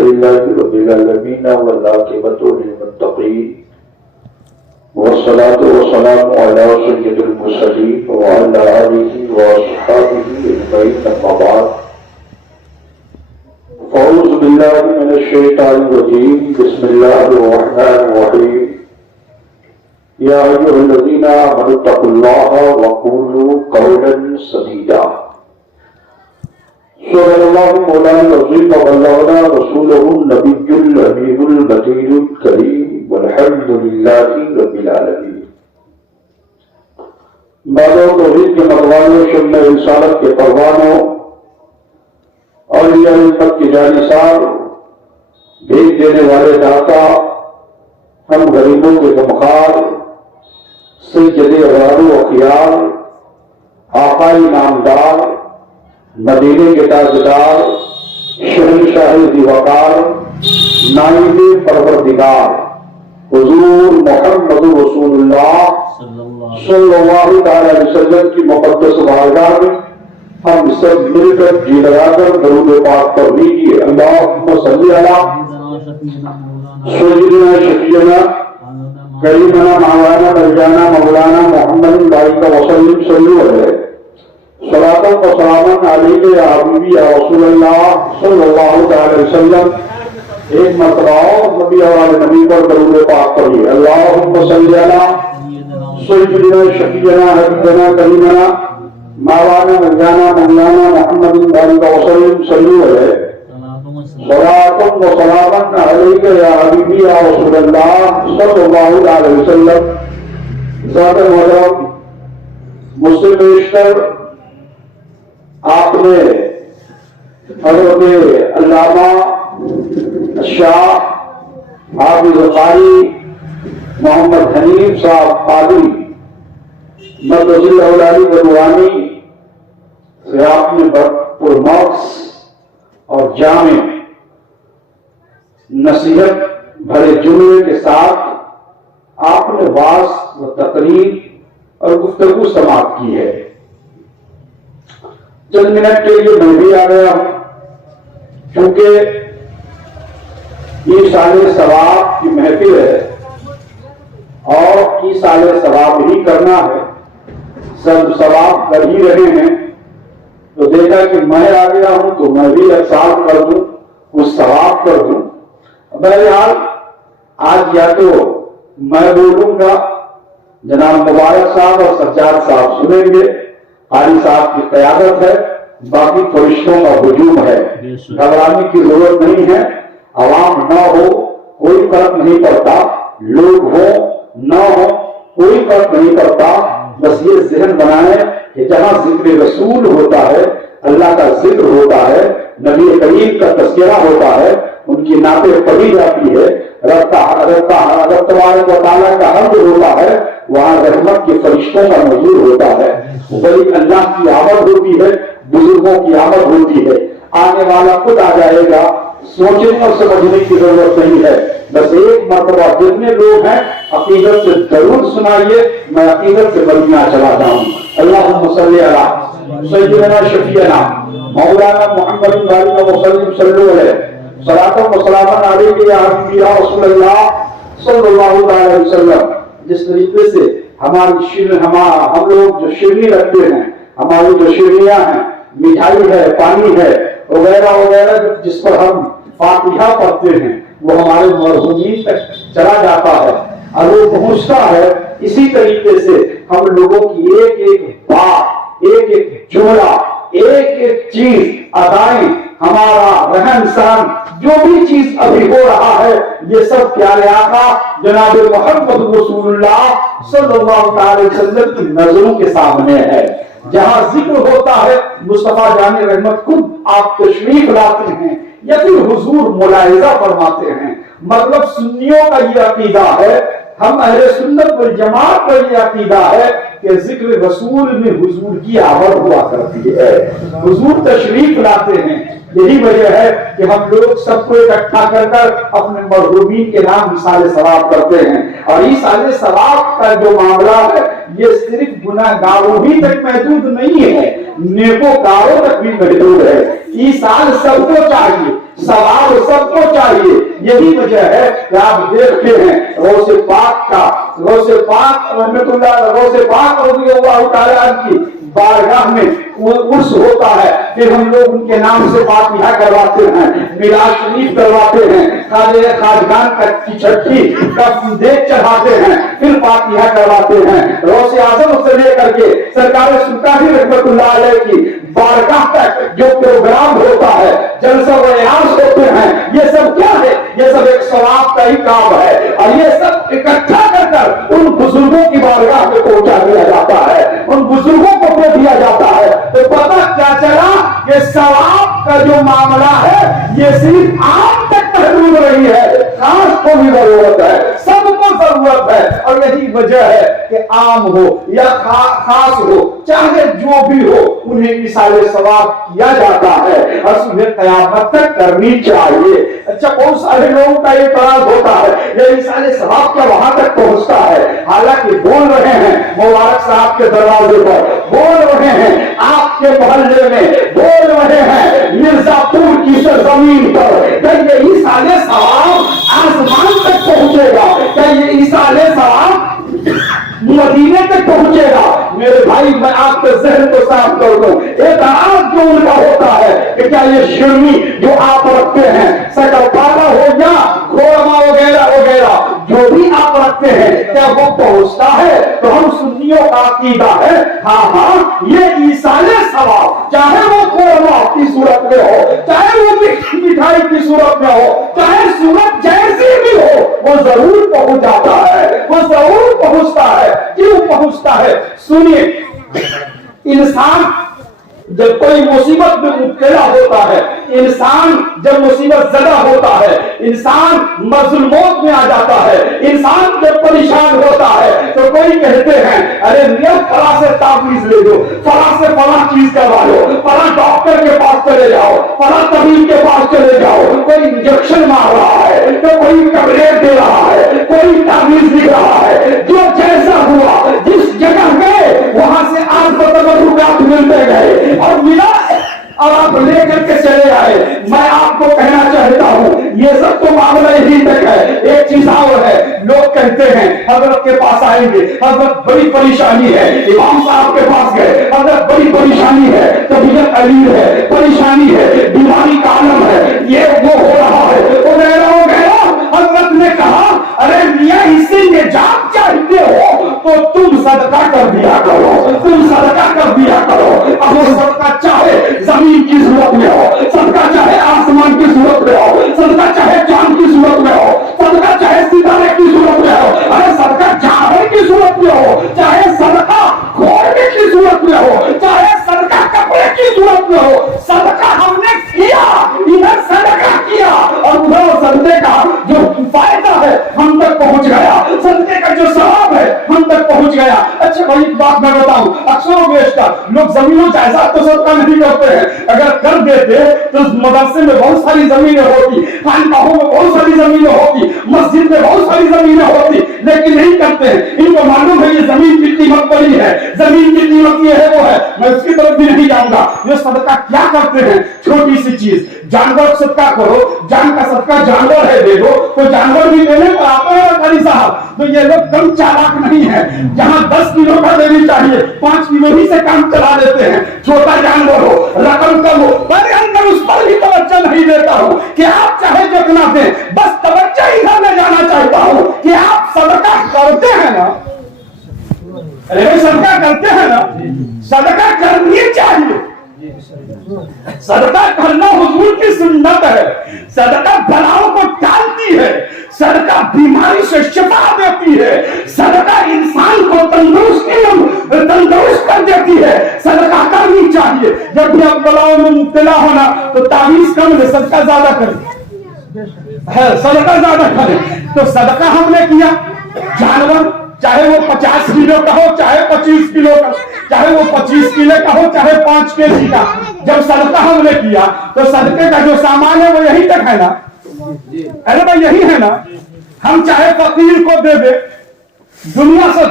لله رب العالمين والعاقبة للمتقين والصلاة والسلام على سيد المرسلين وعلى آله وأصحابه أجمعين أما بعد فأعوذ بالله من الشيطان الرجيم بسم الله الرحمن الرحيم يا أيها الذين آمنوا اتقوا الله وقولوا قولا سديدا صدق الله مولانا العظيم وبلغنا رسوله النبي الأمين البديع الكريم والحمد لله رب العالمين. بعد توحید کے مروانوں، شمع رسالت کے پروانوں، اولیاء امت کے جانثار، بھیج دینے والے داتا، ہم غریبوں کے غمخوار، سید ابرار و اخیار، آقائی نامدار، مدینے کے تاجدار، شہنشاہ ذی وقار، نائب پروردگار حضور محمد رسول اللہ صلی اللہ علیہ وسلم کی مقدس بارگاہ میں ہم سب مل کر جی لگا کر درود پاک پر لیجیے. اللہم صلی علی سیدنا شفیعنا کریمنا مولانا مرجانا مولانا محمد بارک وسلم صلی علیہ صلاۃ و سلام علیک یا حبیبی یا رسول اللہ صلی اللہ علیہ وسلم. ایک مرتبہ اور نبی اور نبی پر درود پاک پڑھیے. اللہم صلی علی سیدنا شفیعنا حبیبنا کریمنا مولانا مرجانا مولانا محمد بارک وسلم صلی علیہ صلاۃ و سلام علیک یا حبیبی یا رسول اللہ صلی اللہ علیہ وسلم. ذات محترم مسلم بیشتر آپ نے حضرت علامہ شاہ حافظ قاری محمد حنیف صاحب قادری مدرسہ الاولیاء بنوانی سے آپ نے پرموکس اور جامع نصیحت بھرے جملے کے ساتھ آپ نے واعظ و تقریر اور گفتگو سماعت کی ہے. چند منٹ کے لیے میں بھی آ گیا ہوں کیونکہ یہ سال ثواب کی محفل ہے اور یہ سال ثواب ہی کرنا ہے. سب ثواب کر ہی رہے ہیں تو دیکھا کہ میں آ گیا ہوں تو میں بھی احسان کر دوں، کچھ ثواب کر دوں. بہرحال آج یا تو میں بولوں گا، جناب مبارک صاحب اور سجاد صاحب سنیں گے. قاری صاحب کی قیادت ہے، باقی فرشتوں کا ہجوم ہے. گھبرانے کی ضرورت نہیں ہے. عوام نہ ہو کوئی فرق نہیں پڑتا، لوگ ہو نہ ہو کوئی فرق نہیں پڑتا. بس یہ ذہن بنائیں کہ جہاں ذکر رسول ہوتا ہے، اللہ کا ذکر ہوتا ہے، نبی کریم کا تذکرہ ہوتا ہے، ان کی نعتیں پڑھی جاتی ہے، رب تبارک و تعالیٰ کا حمد ہوتا ہے، وہاں رحمت کے فرشتوں کا نزول ہوتا ہے. وہی اللہ کی آمد ہوتی ہے، بزرگوں کی آمد ہوتی ہے. آنے والا خود آ جائے گا، سوچنے اور سمجھنے کی ضرورت نہیں ہے. بس ایک مرتبہ جتنے لوگ ہیں عقیدت سے ضرور سنائیے، میں عقیدت سے مدینہ چلا جاؤں. اللہم صلی علی سیدنا شفیعنا مولانا محمد بارک وسلم صلی علیہ صلاۃ و سلام علیک یا حبیبی یا رسول اللہ صلی اللہ علیہ وسلم. جس طریقے سے ہم لوگ جو شیرنی رکھتے ہیں، ہماری جو شیرنیاں ہیں، مٹھائی ہے، پانی ہے وغیرہ وغیرہ، جس پر ہم فاتحہ پڑھتے ہیں، وہ ہمارے مرحومین تک چلا جاتا ہے اور وہ پہنچتا ہے. اسی طریقے سے ہم لوگوں کی ایک ایک بات، ایک ایک جملہ، ایک ایک چیز، ادائیں، ہمارا رہن سہن، جو بھی چیز ابھی ہو رہا ہے، یہ سب پیارے آقا جناب محمد رسول اللہ صلی اللہ علیہ وسلم کی نظروں کے سامنے ہے. جہاں ذکر ہوتا ہے مصطفیٰ جان رحمت خود آپ تشریف لاتے ہیں یا پھر حضور ملاحظہ فرماتے ہیں. مطلب سنیوں کا یہ عقیدہ ہے، ہم اہل سنت والجماعت کا یہ عقیدہ ہے کہ ذکر رسول میں حضور کی آمد ہوا کرتی ہے، حضور تشریف لاتے ہیں. یہی وجہ ہے کہ ہم لوگ سب کو اکٹھا کر کر اپنے مرحومین کے نام مثال ثواب کرتے ہیں. اور مثال ثواب کا جو معاملہ ہے یہ صرف گناہ گاروں ہی تک محدود نہیں ہے، نیکوکاروں تک بھی محدود ہے. ایصال سب کو چاہیے، सवाब सबको चाहिए। यही वजह है कि आप देखते हैं रोज़े पाक रज़ियल्लाहु ताला की बारगाह में उर्स होता है, फिर हम लोग उनके नाम से फातिहा करवाते हैं, मिलाद शरीफ करवाते हैं, खाजगान की छठी का देख चढ़ाते हैं, फिर फातिहा करवाते हैं। रोज़े आज़म से लेकर के सरकार सुल्तानी रहमतुल्लाह अलैह की बारगाह तक जो प्रोग्राम होता है, जलसा व रियाज़ होते हैं, ये सब क्या है? ये सब एक सवाब का ही काम है, और ये सब इकट्ठा कर उन बुजुर्गों की बारगाह में पहुंचा दिया जाता है, उन बुजुर्गों को दे दिया जाता है। तो पता क्या चला कि सवाब का जो मामला है ये सिर्फ आम तक महदूद नहीं है, खास को भी जरूरत है, सबको जरूरत है। और यही वजह है कि आम हो या खास हो, चाहे जो भी हो, उन्हें इसाले सवाब किया जाता है और सुबह कयामत तक करनी चाहिए। अच्छा, बहुत सारे लोगों का ये तराज होता है ये इसाले सवाब क्या वहां तक पहुंचता है? हालांकि बोल रहे हैं मुबारक साहब के दरवाजे पर, बोल रहे हैं आपके मोहल्ले में, बोल रहे हैं मिर्जापुर की सरजमीन पर, क्या ये इसाले सवाब आसमान तक पहुंचेगा? क्या ये इसाले सवाब मदीने तक पहुंचेगा? मेरे भाई, मैं आपके जहन को साफ कर दूं, एतराज जो उनका होता है कि क्या ये शिरनी जो आप रखते हैं, सकरपाला हो या खोरमा वगैरह वगैरह जो भी आप रखते हैं, क्या वो पहुंचता है? तो हम सुन्नियों का अकीदा है हाँ, ये ईसाले सवाब, चाहे वो खोरमा की सूरत में हो, चाहे वो मिठाई की सूरत में हो, चाहे सूरत जैसी भी हो, वो जरूर पहुंच जाता है, वो जरूर पहुंचता है। क्यों पहुंचता है? सुनिए, इंसान जब कोई मुसीबत में मुब्तला होता है, इंसान जब मुसीबत ज़दा होता है, इंसान मज़लूमत में आ जाता है, इंसान जब परेशान होता है, तो कोई कहते हैं अरे मियां फला से ताबीज़ ले लो, फला से फला चीज करवा लो, फला डॉक्टर के पास चले जाओ, फला तबीब के पास चले जाओ, कोई इंजेक्शन मार रहा है, तो कोई टैबलेट दे रहा है, कोई ताबीज़ लिख रहा है। जो जैसा हुआ, जिस जगह गए वहां से आपको तबरुकात मिलते गए और मिला और आप लेकर के चले आए। मैं आपको कहना चाहता हूं ये सब तो मामला यही तक है। एक चीज और है, लोग कहते हैं हजरत के पास आएंगे, हजरत बड़ी परेशानी है, इमाम साहब के पास गए, हजरत बड़ी परेशानी है, तबीयत अलील है, परेशानी है, बीमारी का आलम है, ये वो हो रहा है, वो गया। हजरत ने कहा अरे मियां इससे निजात चाहते हो तो तुम सदका कर दिया करो, तुम सदका कर दिया करो। अब वो सदका चाहे जमीन की सूरत में हो, सदका चाहे आसमान की सूरत में हो, सदका चाहे चांद की सूरत में हो, सदका चाहे सितारे की सूरत में हो, अरे सदका जानवर की सूरत में हो, चाहे सदका घोड़े की सूरत में हो, चाहे सदका कपड़े की सूरत में हो, सदका हमने किया, इधर सदका किया और उधर सदके का जो फायदा है हम तक पहुंच गया, सदके का जो सवाब है हम तक पहुंच गया। अच्छा भाई, एक बात मैं बताऊं, अक्सर बेशतर लोग जमीनों जायदाद तो सदका नहीं करते हैं। अगर कर देते तो मदरसे में बहुत सारी जमीनें होती, खानकाहों में बहुत सारी जमीनें होती, मस्जिद में बहुत सारी जमीनें होती, लेकिन नहीं करते हैं। इनको मालूम है ये जमीन की कीमत बड़ी है, जमीन की कीमत ये है वो है, मैं उसकी तरफ भी नहीं जाऊंगा। ये सदका क्या करते हैं? छोटी सी चीज, जानवर सदका करो, जान का सदका जानवर है दे दो, तो जानवर भी देने पर आते हैं अली साहब। तो ये लोग कम चालाक नहीं है, जहां 10 किलो का देनी चाहिए 5 किलो ही से काम चला देते हैं। छोटा जानवर हो, रकम कम हो, पर अंदर उस पर भी तवज्जो नहीं देता हूं कि आप चाहे जितना दें, बस तवज्जो इधर ले जाना चाहता हूं कि आप सदका करते हैं ना, अरे सदका करते हैं ना, सदका करनी चाहिए। सदका करना हुजूर की सुन्नत है, सदका बलाओं को टालती है, सदका बीमारी से शिफा देती है, सदका इंसान को तंदुरुस्त कर देती है। सदका करनी चाहिए। जब भी आप बलाओं में मुब्तला होना तो तावीज़ कम ले, सदका ज्यादा करें, सदका ज्यादा करें। तो सदका हमने किया, जानवर चाहे वो 50 किलो का हो, चाहे 25 किलो का, चाहे वो 25 किलो का हो, चाहे 5 केजी का, जब सदका हमने किया तो सदके का जो सामान है वो यही तक है ना, अरे भाई यही है ना। हम चाहे फकीर को दे दे, दुनिया का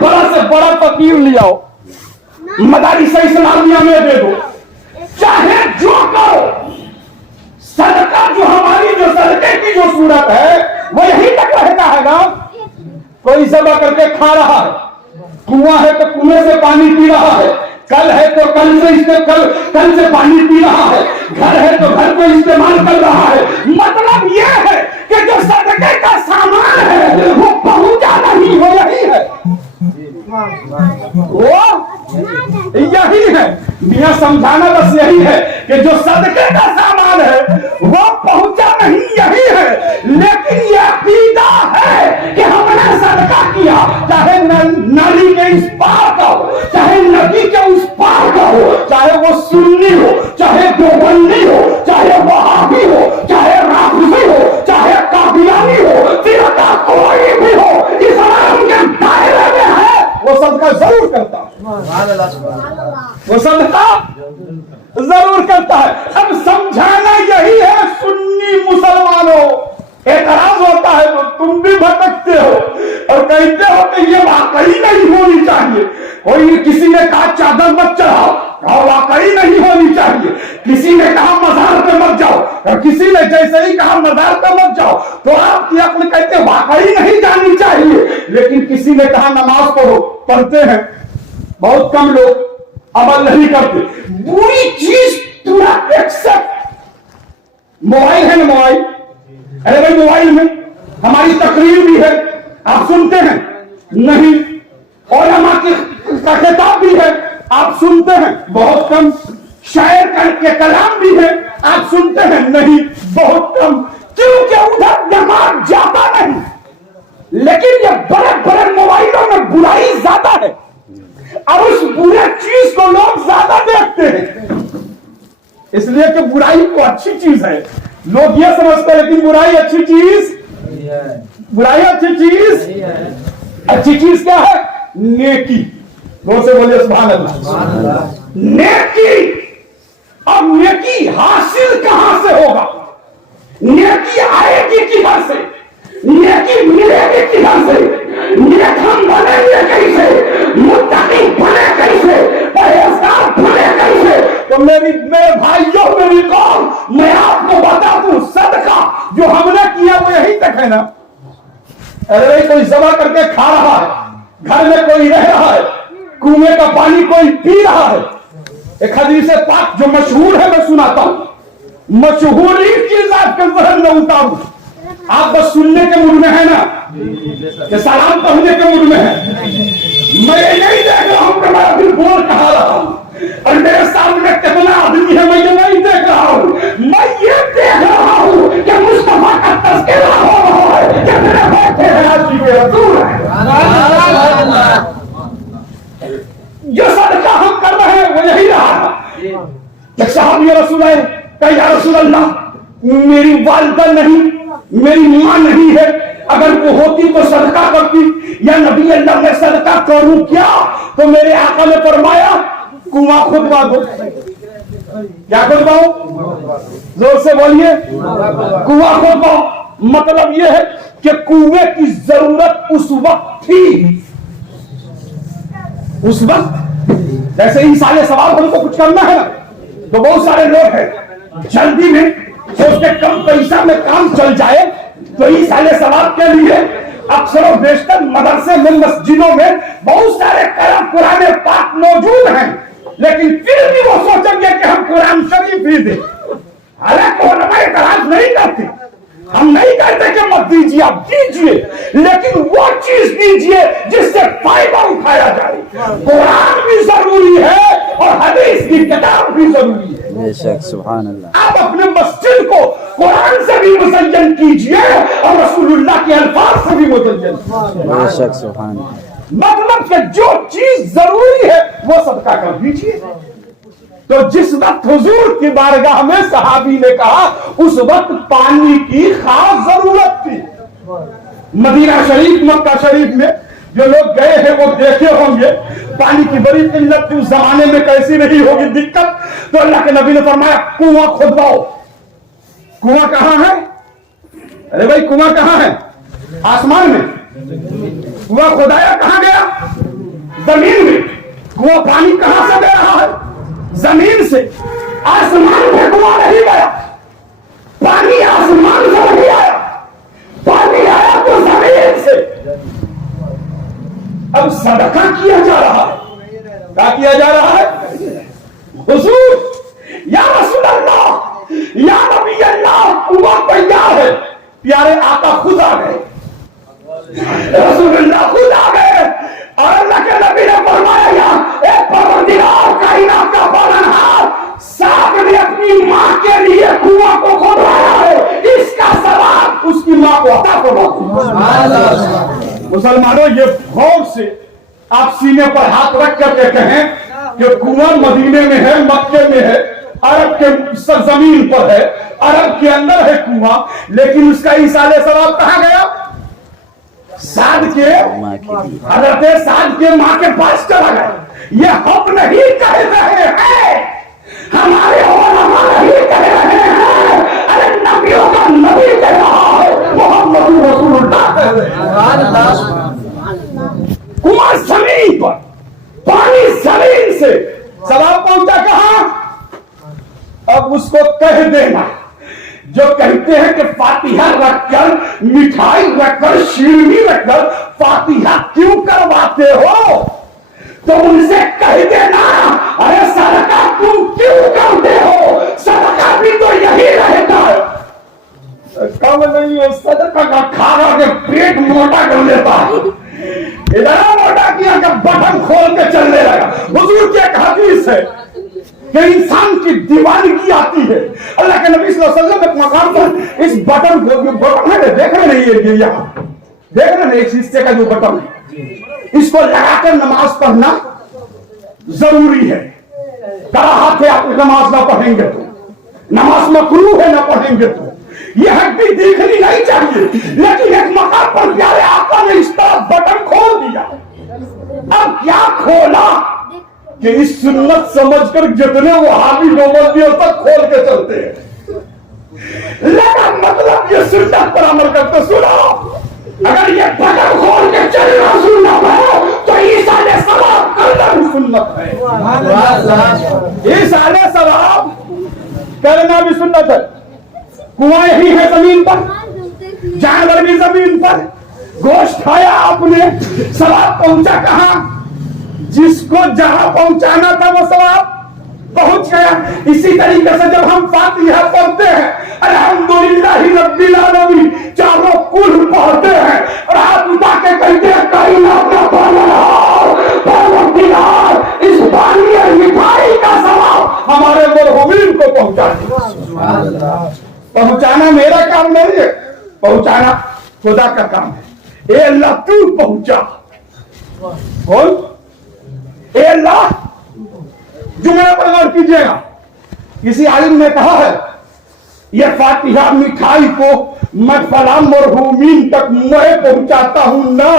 बड़ा से बड़ा फकीर ले आओ, मदारिस इस्लामिया में दे दो, चाहे जो करो, صدقہ جو ہماری جو صدقے کی جو صورت ہے وہ یہیں تک رہتا ہے نا. کوئی ذبح کر کے کھا رہا ہے, کنواں ہے تو کنویں سے پانی پی رہا ہے, کل ہے تو کل سے پانی پی رہا ہے, گھر ہے تو گھر کو استعمال کر رہا ہے. مطلب یہ ہے کہ جو صدقے کا سامان ہے وہ پہنچا نہیں, وہ یہی ہے, وہ یہی ہے. میاں سمجھانا بس یہی ہے کہ جو صدقے کا سامان ہے وہ پہنچا نہیں, یہی ہے. لیکن یہ عقیدہ ہے کہ ہم نے صدقہ کیا, چاہے نالی کے اس پار کا ہو, چاہے ندی کے اس پار کا ہو, چاہے وہ سنی ہو, چاہے دیوبندی ہو, چاہے وہابی ہو, چاہے رافضی ہو, چاہے قادیانی ہو, فرقہ کوئی بھی ہو, اسلام کے دائرے میں ہے وہ صدقہ ضرور کرتا ہے, وہ صدقہ ضرور کرتا ہے. اب سمجھانا یہی ہے سنی مسلمانوں, اعتراض ہوتا ہے تو تم بھی بھٹکتے ہو اور کہتے ہو کہ یہ واقعی نہیں ہونی چاہیے. کوئی کسی نے کہا چادر مت چڑھاؤ, واقعی نہیں ہونی چاہیے. کسی نے کہا مزار پہ مت جاؤ, اور کسی نے جیسے ہی کہا مزار پہ مت جاؤ تو آپ کی عقل کہتے واقعی نہیں جانی چاہیے. لیکن کسی نے کہا نماز پڑھو, پڑھتے ہیں, بہت کم لوگ عمل نہیں کرتے. بری چیز تمہیں ایکسپٹ. موبائل ہے نا, موبائل, ارے بھائی موبائل میں ہماری تقریر بھی ہے, آپ سنتے ہیں نہیں, علماء کا خطاب بھی ہے, آپ سنتے ہیں بہت کم, شاعر کے کلام بھی ہے, آپ سنتے ہیں نہیں, بہت کم, کیونکہ ادھر دماغ جاتا نہیں. لیکن یہ بڑے بڑے موبائلوں میں برائی زیادہ ہے اور اس برے چیز کو لوگ زیادہ دیکھتے ہیں, اس لیے کہ برائی کو اچھی چیز ہے, لوگ یہ سمجھتے ہیں. لیکن برائی اچھی چیز, برائی اچھی چیز, اچھی چیز کیا ہے؟ نیکی. وہ سے بولے سبحان اللہ. نیکی. اب نیکی حاصل کہاں سے ہوگا؟ نیکی آئے گی کدھر سے؟ نیکی ملے گی کدھر سے؟ نیک ہم بنے گے کیسے؟ متقی بنے کیسے؟ پرہیزگار بنے کیسے؟ تو میرے بھائیوں, میری قوم, میں آپ کو بتا دوں صدقہ جو ہم نے کیا وہ یہی تک ہے نا. ارے کوئی ذبح کر کے کھا رہا ہے, گھر میں کوئی رہ رہا ہے, کنویں کا پانی کوئی پی رہا ہے. ایک حدیث پاک جو مشہور ہے میں سناتا ہوں, مشہوری چیز آپ کے ذہن میں اتاروں, آپ بس سننے کے موڈ میں ہے نا, کہ سلام پڑھنے کے موڈ میں ہے. میں یہ نہیں دیکھ رہا ہوں کہ میں ابھی بول کہا رہا ہوں اور میرے سامنے کتنا آدمی ہے, میں یہ نہیں دیکھ رہا ہوں. میں یہ دیکھ رہا ہوں کہ مصطفیٰ کا تذکرہ ہو رہا ہے کہ میرے بیٹے ہیں عاشق رسول ہے. جو صدقہ ہم کر رہے ہیں وہ یہی رہا. ایک صحابی رسول ہے, کہ یا رسول اللہ میری والدہ نہیں, میری ماں نہیں ہے, اگر وہ ہوتی تو صدقہ کرتی. یا نبی اللہ میں صدقہ کروں کیا؟ تو میرے آقا نے فرمایا کنواں کھدوا دو. کیا کھدواؤ؟ زور سے بولیے, کنواں کھدواؤ. مطلب یہ ہے کہ کنویں کی ضرورت اس وقت تھی, اس وقت جیسے ہی سارے سوال ہم کو کچھ کرنا ہے نا, تو بہت سارے لوگ ہیں جلدی میں سوچتے کم پیسہ میں کام چل جائے, تو اس سارے سوال کے لیے اکثر و بیشتر مدرسے میں, مسجدوں میں بہت سارے قرآن پاک موجود ہیں, لیکن پھر بھی وہ سوچیں گے کہ ہم قرآن شریف ہی دیں. حالانکہ علماء اعتراض نہیں کرتے, ہم نہیں کہتے کہ مت دیجیے, آپ دیجیے, لیکن وہ چیز دیجیے جس سے فائدہ اٹھایا جائے. قرآن بھی ضروری ہے اور حدیث کی کتاب بھی ضروری ہے. بے شک, سبحان اللہ. آپ اپنے مسجد کو قرآن سے بھی مزین کیجیے اور رسول اللہ کے الفاظ سے بھی مزین. بے شک, سبحان اللہ. مطلب کہ جو چیز ضروری ہے وہ صدقہ کر دیجیے. تو جس وقت حضور کی بارگاہ میں صحابی نے کہا, اس وقت پانی کی خاص ضرورت تھی. مدینہ شریف, مکہ شریف میں جو لوگ گئے ہیں وہ دیکھے ہوں گے پانی کی بڑی قلت تھی. اس زمانے میں کیسی نہیں ہوگی دقت. تو اللہ کے نبی نے فرمایا کنواں کھدواؤ. کنواں کہاں ہے؟ ارے بھائی کنواں کہاں ہے؟ آسمان میں. کنواں کھدایا کہاں گیا؟ زمین میں. کنواں پانی کہاں سے دے رہا ہے؟ زمین سے. آسمان میں کنواں نہیں گیا. पानी आसमान से नहीं आया, पानी आया तो जमीन से। अब सदका किया जा रहा है, क्या किया जा रहा है? हुजूर या रसूल अल्लाह, या नबी अल्लाह, हुआ तैयार है। प्यारे आका खुद आ गए, रसूलुल्लाह खुद आ गए और अल्लाह के नबी ने फरमाया, एक परवरदिगार कायनात का पालनहार साहब ने अपनी माँ के लिए कुआं को खोदवाया है, इसका सवाब उसकी माँ को अता फरमाओ। मुसलमानों, ये भौर से आप सीने पर हाथ रख करके कहें कि कुआं मदीने में है, मक्के में है, अरब के सरजमीन पर है, अरब के अंदर है कुआं, लेकिन उसका इसाले सवाब कहाँ गया? साद के हजरत साद के माँ के पास चला गया। ये हम नहीं कह रहे हैं, हमारे उलमा नहीं कह रहे हैं, अरे नबियों का नबी कह रहा है, मोहम्मद रसूलुल्लाह कह रहे हैं। कुआं जमीन पर, पानी जमीन से, सवाब पहुंचा कहां? अब उसको कह देना जो कहते हैं कि फातिहा रखकर, मिठाई रखकर, शीरनी रखकर फातिहा क्यों करवाते हो, तो उनसे कह देना, अरे सदका तुम क्यों करते हो? सदका भी तो यही रहता है। कम नहीं है सदका का खाना के पेट मोटा कर लेता है, इतना मोटा किया कि बटन खोल के चलने लगा। हुजूर की एक हदीस है कि इंसान की दीवानगी आती है। अल्लाह के नबी सल्लल्लाहु अलैहि वसल्लम एक मकाम पर इस बटन को, बटन है देख रहे नहीं है, यहाँ देख रहे एक शीशे का जो बटन है, इसको लगाकर नमाज पढ़ना जरूरी है। कराहत है आप नमाज ना पढ़ेंगे तो, नमाज मकरूह है ना पढ़ेंगे तो, यह हड्डी देखनी नहीं चाहिए। लेकिन एक मकाम पर प्यारे आका ने इस तरह बटन खोल दिया। अब क्या खोला कि इस सुन्नत समझकर जितने वहाबी नौबंदियों तक खोल के चलते हैं, लेकिन मतलब ये सुन्नत पर अमल करते। सुनो, अगर ये बटन खोल के चलना सुन्नत है तो ईसाले सवाब करना भी सुन्नत है। ईसाले सवाब करना भी सुन्नत है। कुआं यही है जमीन पर, जानवर भी जमीन पर, गोश्त खाया आपने, सवाब पहुंचा कहां? जिसको जहां पहुंचाना था वो सवाब पहुंच गया। इसी तरीके से जब हम फातिहा पढ़ते हैं, अल्हम्दुलिल्लाहि रब्बिल आलमीन चारों कुल पढ़ते हैं और हाथ उठा के कहते हैं, कायनात का पालनहार परवरदिगार, इस पानी और मिठाई का सवाब हमारे मरहूमीन को पहुंचा दे। पहुंचाना मेरा काम नहीं है, पहुंचाना खुदा का काम है। ए अल्लाह तू पहुंचा। बोल, ए अल्लाह, जुमले पर गौर कीजिएगा। किसी आलिम ने कहा है, यह फातिहा मिठाई को मैं फला मरहूमीन तक मैं पहुंचाता हूं ना,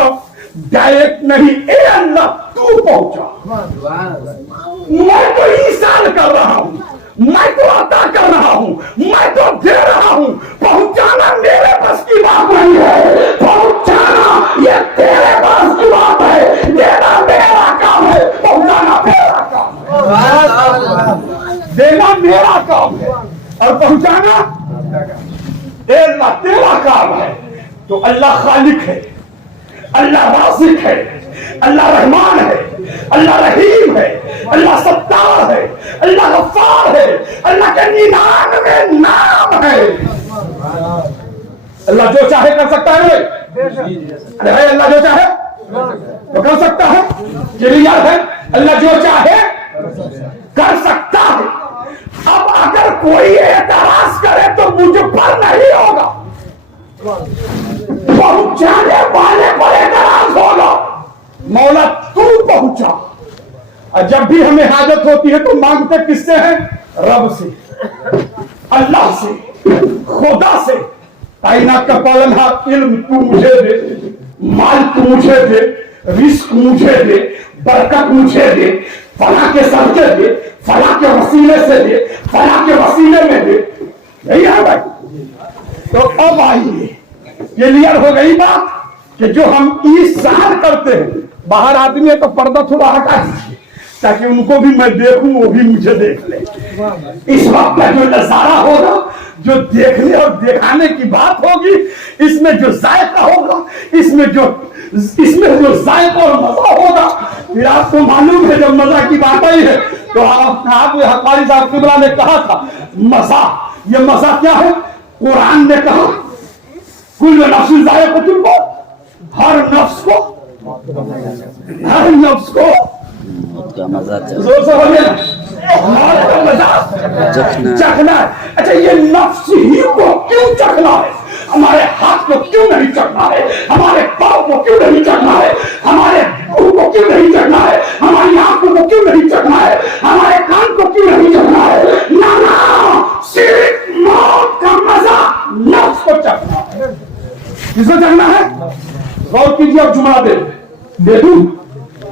डायरेक्ट नहीं। ए अल्लाह तू पहुंचा। मैं तो ईसाल कर रहा हूं, मैं तो अता कर रहा हूं, मैं तो दे रहा हूं। पहुंचाना मेरे बस की बात नहीं है, पहुंचाना ये तेरे बस की बात है। देना मेरा काम है, पहुंचाना मेरा काम है। देना मेरा काम है और पहुंचाना अल्लाह तेरा काम है। तो अल्लाह खालिक है, अल्लाह राज़िक है, अल्लाह रहमान है, अल्लाह रहीम है, अल्लाह सत्तार है, अल्लाह गफ्फार है, अल्लाह के 99 नाम है। अल्लाह जो चाहे कर सकता है। अरे भाई, अल्लाह जो चाहे तो कर सकता है, क्लियर है। अल्लाह जो चाहे कर सकता है। अब अगर कोई एतराज करे तो मुझ पर नहीं होगा, पहुंचाने वाले पर एतराज होगा। मौला तू पहुंचा। और जब भी हमें हाजत होती है तो मांगते किससे हैं? रब से, अल्लाह से, खुदा से। कायनात का पालनहार इल्म तू मुझे दे, माल तू मुझे दे, रिस्क मुझे दे, बरकत मुझे दे, फला के सदके दे, फला के वसीले से दे, फला के वसीले में दे। यही है भाई। तो अब आइए, क्लियर हो गई बात कि जो हम ईसाल करते हैं, बाहर आदमी है तो पर्दा थोड़ा हटा दीजिए, ताकि उनको भी मैं देखूं, वो भी मुझे देख ले। इस वक्त का जो नजारा होगा, जो देखने और दिखाने की बात होगी, इसमें जो जायका होगा, इसमें जो जायका और मजा होगा, फिर आपको मालूम है जब मजा की बात आई है तो आप हमारी साहब किबला ने कहा था मजा, ये मजा क्या है? कुरान ने कहा कुल नफ्स जायकातुल मौत, हर नफ्स को जोर से बोलिए ना, चखना है। अच्छा, ये नफ्स ही को क्यों चखना है? हमारे हाथ को क्यों नहीं चखना है? हमारे पाँव को क्यों नहीं चखना है? हमारे मुंह को क्यों नहीं चखना है? हमारी आंखों को क्यों नहीं चखना है? हमारे कान को क्यों नहीं चखना है? ना, सिर्फ मौत का मजा नफ्स को चखना है। किसको चखना है? गौर कीजिए। अब जुमा दे दूं,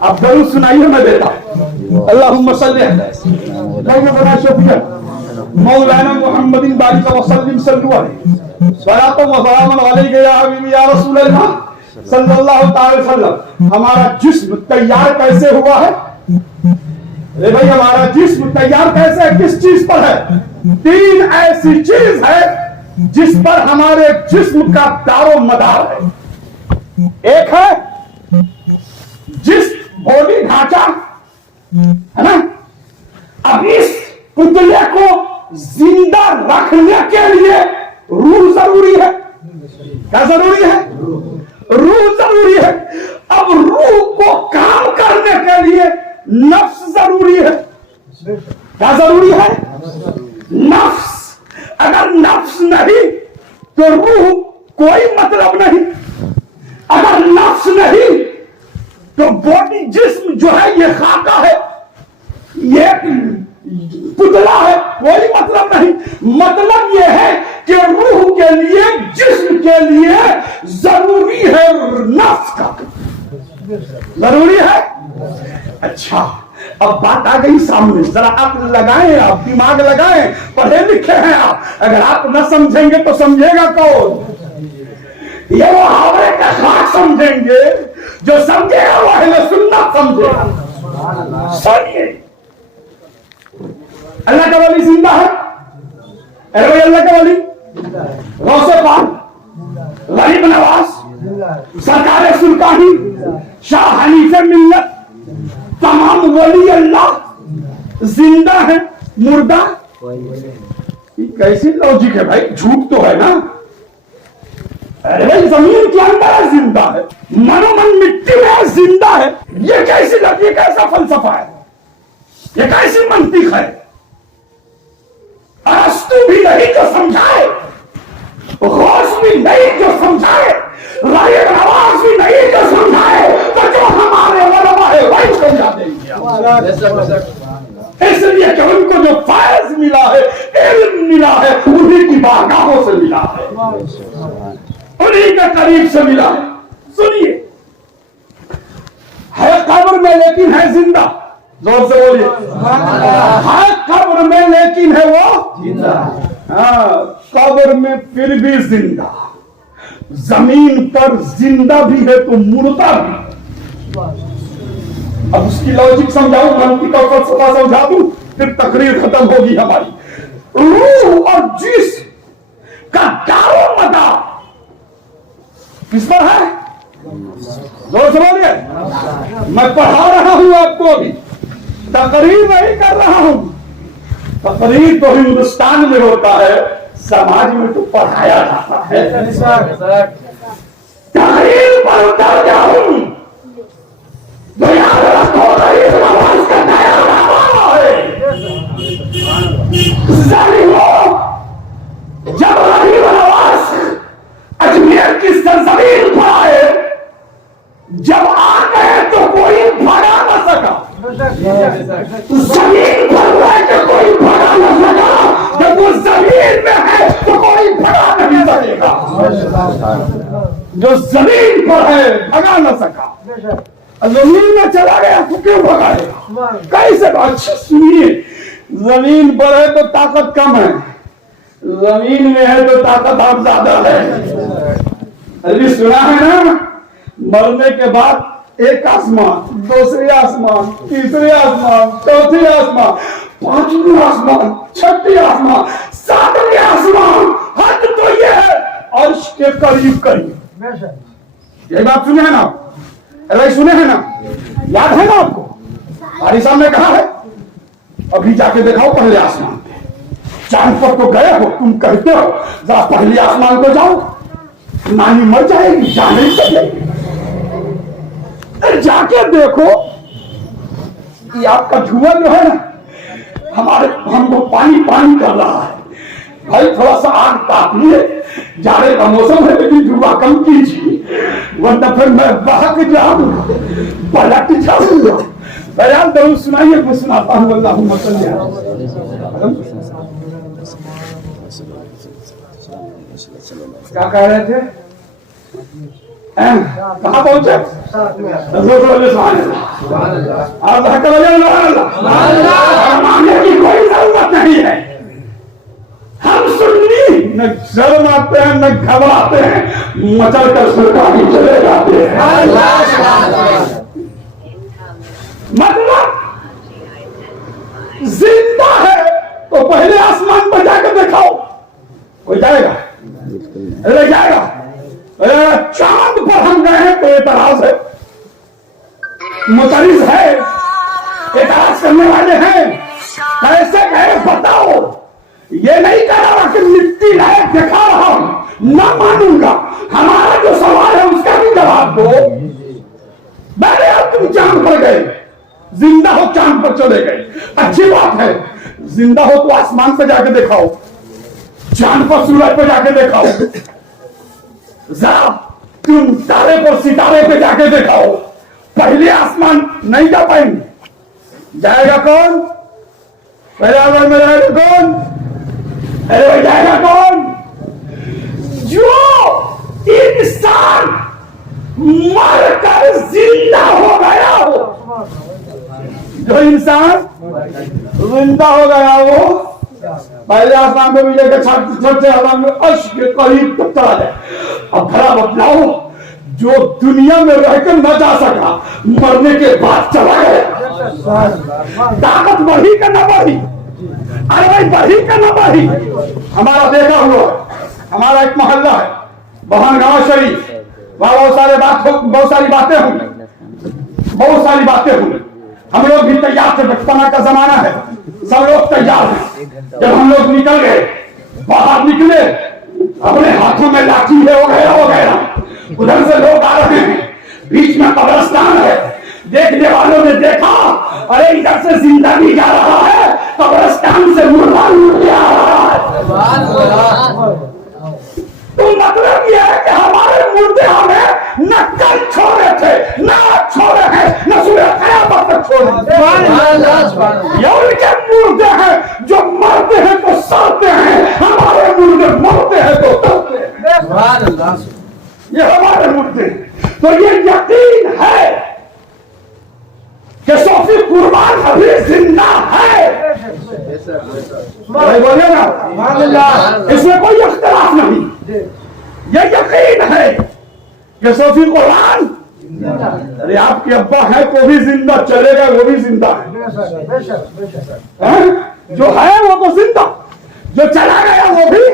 अब जरूर सुनाइए, मैं देता हूं। अल्लाहुम्मा सल्ली बड़ा शुक्रिया मौलाना मुहम्मदिन बारिक वसल्लम सल्लु अलैहि सलातो व सलाम अलैहि या हबीबी या रसूल अल्लाह सल्लल्लाहु अलैहि वसल्लम। हमारा जिस्म तैयार कैसे हुआ है? अरे भाई, हमारा जिस्म तैयार कैसे है? किस चीज पर है? 3 ऐसी चीज है जिस पर हमारे जिस्म का दारो मदार है। एक है जिस बॉडी ढांचा, है ना? अब इस पुतले को जिंदा रखने के लिए रूह जरूरी है। क्या जरूरी है? रूह जरूरी है। अब रूह को काम करने के लिए नफ्स जरूरी है। क्या जरूरी है? नफ्स। अगर नफ्स नहीं तो रूह कोई मतलब नहीं। अगर नफ्स नहीं तो बॉडी जिस्म जो है ये खाका है, ये पुतला है, कोई मतलब नहीं। मतलब ये है कि रूह के लिए, जिस्म के लिए जरूरी है नफ्स का, जरूरी है। अच्छा, अब बात आ गई सामने, जरा आप लगाएं, आप दिमाग लगाएं, पढ़े लिखे हैं आप। अगर आप न समझेंगे तो समझेगा कौन? ये वो हावड़े का खाक समझेंगे, जो समझेगा वो अहले सुन्नत समझेगा। सुनिए, अल्लाह का वली जिंदा है। अरे भाई, अल्लाह का वली गौसे पाक, गरीब नवाज, सरकार सुल्तानी, शाह हनीफे मिल्लत, तमाम वली अल्लाह जिंदा है, मुर्दा? ये कैसी लॉजिक है भाई? झूठ तो है ना। अरे भाई, जमीन के अंदर जिंदा है, मनोमन मिट्टी में जिंदा है। ये कैसी लगी? कैसा फलसफा है? ये कैसी मंतिक है? अरस्तु भी नहीं जो समझाए, गौस भी नहीं जो समझाए, गरीब नवाज भी नहीं जो समझाए, तो जो हमारे उलमा है वही समझा देंगे। इसलिए कि उनको जो फैज मिला है, इल्म मिला है, उन्हीं की बारगाहों से मिला है, उन्हीं के करीब से मिला है। सुनिए, है कब्र में लेकिन है जिंदा। जोर से बोलिए, है कब्र में लेकिन है वो जिंदा। हाँ, कब्र में फिर भी जिंदा, जमीन पर जिंदा भी है तो मुर्दा भी। अब उसकी लॉजिक समझाऊं, मंतिक और फलसफा समझा दूं, फिर तकरीर खत्म होगी हमारी। रूह और जिस्म का दारो मदार किस पर है? जोर से बोलिए। मैं पढ़ा रहा हूं आपको, अभी तकरीर नहीं कर रहा हूं। तकरीर तो हिंदुस्तान में होता है, समाज में तो पढ़ाया जाता है। तकरीर पर उतर जाऊं तो याद रखो, गरीब नवाज का नया नामा है। जब गरीब नवाज अजमेर की सरजमीन पर आए, जब आ गए तो कोई भगा न सका। जमीन पर रह के कोई भगा न सका, जब वो जमीन में है तो कोई भगा नहीं सकेगा। जो जमीन पर है भगा न सका, जमीन में चला गया तो क्यों भगाएगा? कैसे? अच्छी सुनिए, जमीन पर है तो ताकत कम है, जमीन में है तो ताकत आप ज्यादा है। अभी सुना है ना, मरने के बाद एक आसमान, दूसरे आसमान, तीसरे आसमान, चौथे आसमान, पांचवें आसमान, छठे आसमान, सातवें आसमान, हद तो ये है अर्श के करीब करीब। ये बात सुने हैं ना, अरे सुने हैं ना, याद है ना आपको? हमारे सामने कहा है अभी जाके दिखाओ पहले आसमान पे। चांद पर तो गए हो, तुम कहते हो जरा पहले आसमान को जाओ, नानी मर जाएगी, जा नहीं सकेगी। जाके देखो कि आपका धुआं जो है ना हमारे हमको पानी पानी कर रहा है। भाई थोड़ा सा आग तापिए, जाड़े का मौसम है लेकिन धुआं कम कीजिए, वरना फिर मैं बहक जाऊंगा, पलट जाऊंगा। बयान दरूद सुनाइए, मैं सुनाता हूँ। अल्लाहुम्मा सल्ली अला। क्या कह रहे थे? कहाँ पहुंचे? मानने की कोई जरूरत नहीं है। हम सुन्नी न शर्म आते हैं न घबराते हैं, मचल कर सरकारी चले जाते हैं। मतलब जिंदा है तो पहले आसमान पर जाकर दिखाओ, कोई जाएगा? अरे जाएगा। चांद पर हम गए हैं तो एतराज है, मुतरिज है, एतराज करने वाले हैं। कैसे गए बताओ? ये नहीं कह रहा कि मिट्टी लायक दिखा रहा हूं, ना मानूंगा। हमारा जो सवाल है उसका भी जवाब दो। मैंने अब तुम चांद पर गए, जिंदा हो चांद पर चले गए, अच्छी बात है। जिंदा हो तो आसमान पर जाके दिखाओ, चांद पर सूरज पर जाके दिखाओ, जरा तुम तारे पर सितारे पे जाके दिखाओ। पहले आसमान नहीं जा पाएंगे। जाएगा कौन? पहले आसमान में जाएगा कौन? अरे भाई जाएगा कौन? जो इंसान मर कर जिंदा हो गया हो, जो इंसान जिंदा हो गया हो, पहले आसमान में भी लेकर छठे आसमान में अर्श के करीब तक चला जाए। अब खरा बतलाओ, जो दुनिया में रहकर न जा सका, मरने के बाद चला गया। ताकत बढ़ी का न बढ़ी? अरे भाई बढ़ी का न बढ़ी? हमारा देखा हुआ, हमारा एक मोहल्ला है बहन गांव शरीफ, वहां बहुत सारी बातें होंगी, बहुत सारी बातें होंगी। हम लोग भी तैयार थे, बचपना का जमाना है, सब लोग तैयार हैं। जब हम लोग निकल गए, बाहर निकले, अपने हाथों में लाठी है वगैरह वगैरह, उधर से लोग आ रहे हैं, बीच में कब्रिस्तान है। देखने वालों ने देखा, अरे इधर से जिंदा भी जा रहा है, कब्रिस्तान से मुर्दा लूट आ रहा है। तो मतलब यह है कि हमारे मुर्दे हमें न कल छोड़े थे, न छोड़े हैं, न सूरज क़यामत तक छोड़े। ये उनके मुर्दे हैं जो मरते हैं तो सड़ते हैं, हमारे मुर्दे मरते हैं तो तरते हैं। ये हमारे मुर्दे। तो ये यकीन है कि सोफी कुर्बान अभी जिंदा है। बोले ना, इसमें कोई इख्तिलाफ नहीं। ये यकीन है कि सोफी कुर्बान, अरे आपके अब्बा है तो भी जिंदा, चलेगा वो भी जिंदा है। जो है वो तो जिंदा, जो चला गया वो भी।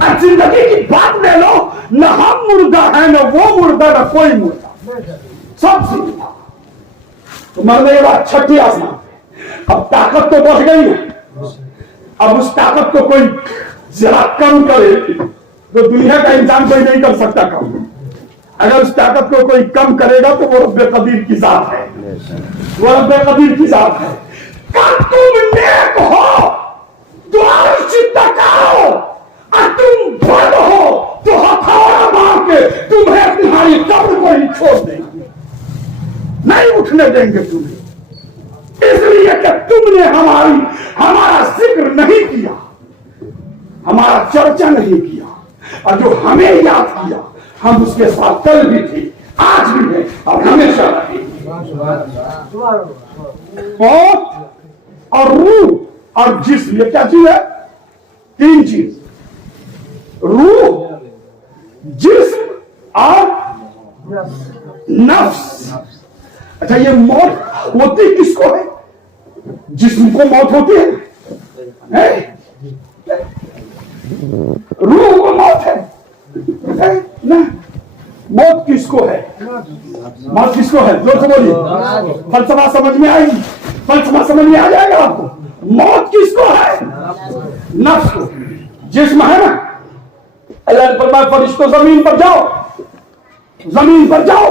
अब जिंदगी की बात ले लो, न हम मुर्दा है, न वो मुर्दा, न कोई मुर्दा, सब जिंदा। तो मरने के बाद छठी आसमान पे अब ताकत तो बढ़ गई है। अब उस ताकत को कोई जरा कम करे तो दुनिया का इंसान कोई नहीं कर सकता कम। अगर उस ताकत को कोई कम करेगा तो वो रब्बे कदीर की जात है, वो रब्बे कदीर की जात है। क्या तुम नेक हो तो अर्श तकाओ, और तुम बद हो तो हथौड़ा मार के तुम्हें तुम्हारी कब्र को ही छोड़ देंगे, नहीं उठने देंगे तुम्हें। इसलिए कि तुमने हमारा जिक्र नहीं किया, हमारा चर्चा नहीं किया, और जो हमें याद किया हम उसके साथ कल भी थे, आज भी है और हमेशा रहेंगे। और रूह और जिस्म, ये क्या चीज है? तीन चीज, रूह, जिस्म और नफ्स। अच्छा, ये मौत होती किसको है? जिस्म को मौत होती है? रूह को मौत है ना? मौत किसको है? मौत किसको है? जोर से बोलिए। फलसफा समझ में आएगी? फलसफा समझ में आ जाएगा आपको? मौत किसको है? नफ्स को। जिस्म है ना, अल्लाह ने फरमाया फरिश्तों जमीन पर जाओ, जमीन पर जाओ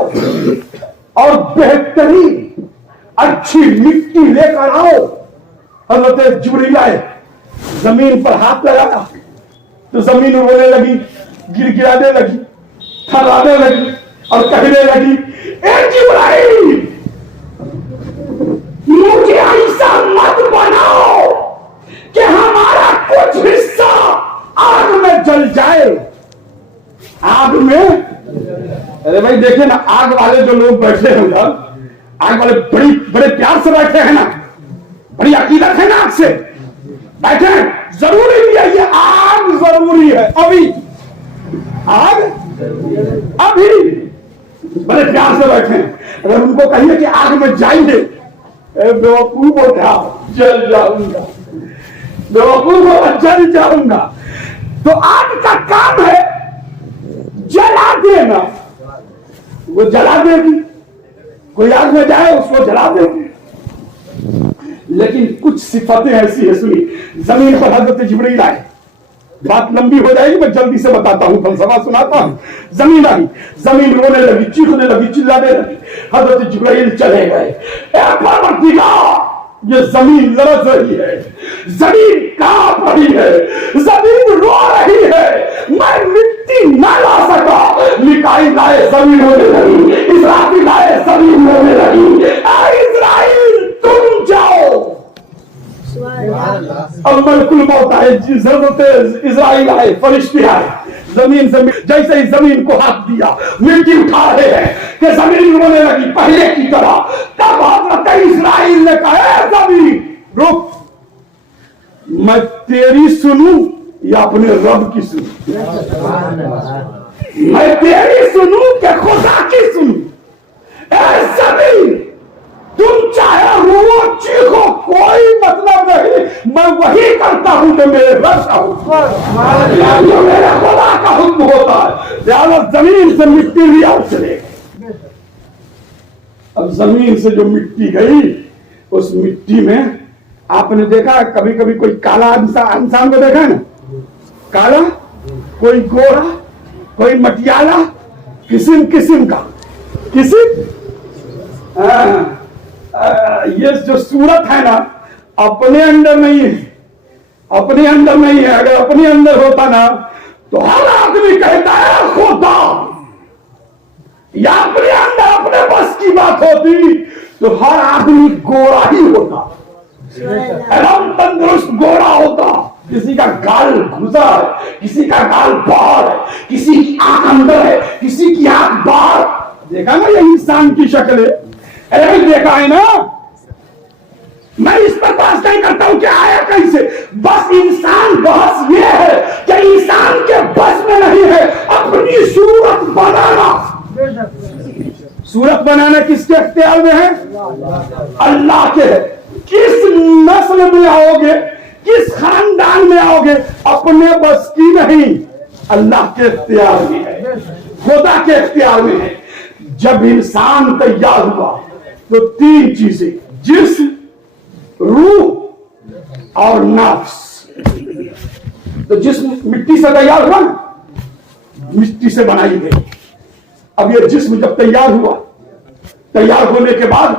और बेहतरीन अच्छी मिट्टी लेकर आओ। हजरत जिब्रील आए, जमीन पर हाथ लगाया तो जमीन रोने लगी, गिड़गिड़ाने लगी, थर्राने लगी और कहने लगी, ए जिब्राइल, मुझे ऐसा मत बनाओ कि हमारा कुछ हिस्सा आग में जल जाए। आग में, अरे भाई देखे ना, आग वाले जो लोग बैठे हैं उधर, आग वाले बड़े प्यार से बैठे हैं ना, बड़ी अकीदत है ना आग से बैठे हैं। जरूरी भी है ये आग, जरूरी है। अभी आग अभी बड़े प्यार से बैठे हैं। अगर उनको कहिए कि आग में जाइए, बेवकूफ हो क्या, जल जाऊंगा, बेवकूफ हो, जल जाऊंगा। तो आग का काम है जला देना, वो जला देगी। कोई आग में जाए उसको जला देगी। लेकिन कुछ सिफतें ऐसी है, सुनी। जमीन पर हजरत जिब्रील आए, बात लंबी हो जाएगी, मैं जल्दी से बताता हूं, फलसफा सुनाता हूं। जमीन आई, जमीन रोने लगी, चीखने लगी, चिल्लाने लगी। हजरत जिब्रील चले गए, परवरदिगार, ये जमीन लरज रही है, जमीन कांप रही है, जमीन रो रही है, मैं मिट्टी न ला सका। मिकाईल आए, जमीन रोने लगी, इस्राफील आए, जमीन रोने लगी। इस्राइल तुम जाओ। अब मलकुल मौत आए, इस्राइल आए, फरिश्ते आए, जमीन से जैसे ही जमीन को हाथ दिया, मिट्टी उठा रहे हैं कि जमीन रोने लगी पहले की तरह। तब हजरत इस्राइल ने कहा, जमीन रुक, मैं तेरी सुनूं या अपने रब की सुनूं? मैं तेरी सुनूं कि खुदा की सुनूं? ऐ जमीन, तुम चाहे रो चीखो, कोई मतलब नहीं, मैं वही करता हूं जो मेरे रब का हुक्म, जो मेरे खुदा का हुक्म होता है। लिहाजा जमीन से मिट्टी लिया चले। अब जमीन से जो मिट्टी गई, उस मिट्टी में आपने देखा कभी कभी कोई काला इंसान को देखा है ना, काला, कोई गोरा, कोई मटियाला, किस्म किस्म का किस्म। ये जो सूरत है ना, अपने अंदर नहीं है, अपने अंदर नहीं है। अगर अपने अंदर होता ना तो हर आदमी कहता है खुदा, या अपने अंदर अपने बस की बात होती तो हर आदमी गोरा ही होता, एकदम तंदुरुस्त गोरा होता। किसी का गाल घुसा है, किसी का गाल बाहर है, किसी की आंख अंदर है, किसी की आंख बाहर। देखा ना ये इंसान की शक्ल है, देखा है ना। मैं इस पर बात नहीं करता हूं कि आया कैसे, बस इंसान बहस ये है कि इंसान के बस में नहीं है अपनी सूरत बनाना। सूरत बनाना किसके इख्तियार में है? अल्लाह के है। किस नस्ल में आओगे, किस खानदान में आओगे, अपने बस की नहीं, अल्लाह के इख्तियार में है, खुदा के इख्तियार में है। जब इंसान तैयार हुआ तो तीन चीजें, जिस्म, रूह और नफ्स। तो जिस्म मिट्टी से तैयार हुआ ना, मिट्टी से बनाई गई। अब ये जिस्म जब तैयार हुआ, तैयार होने के बाद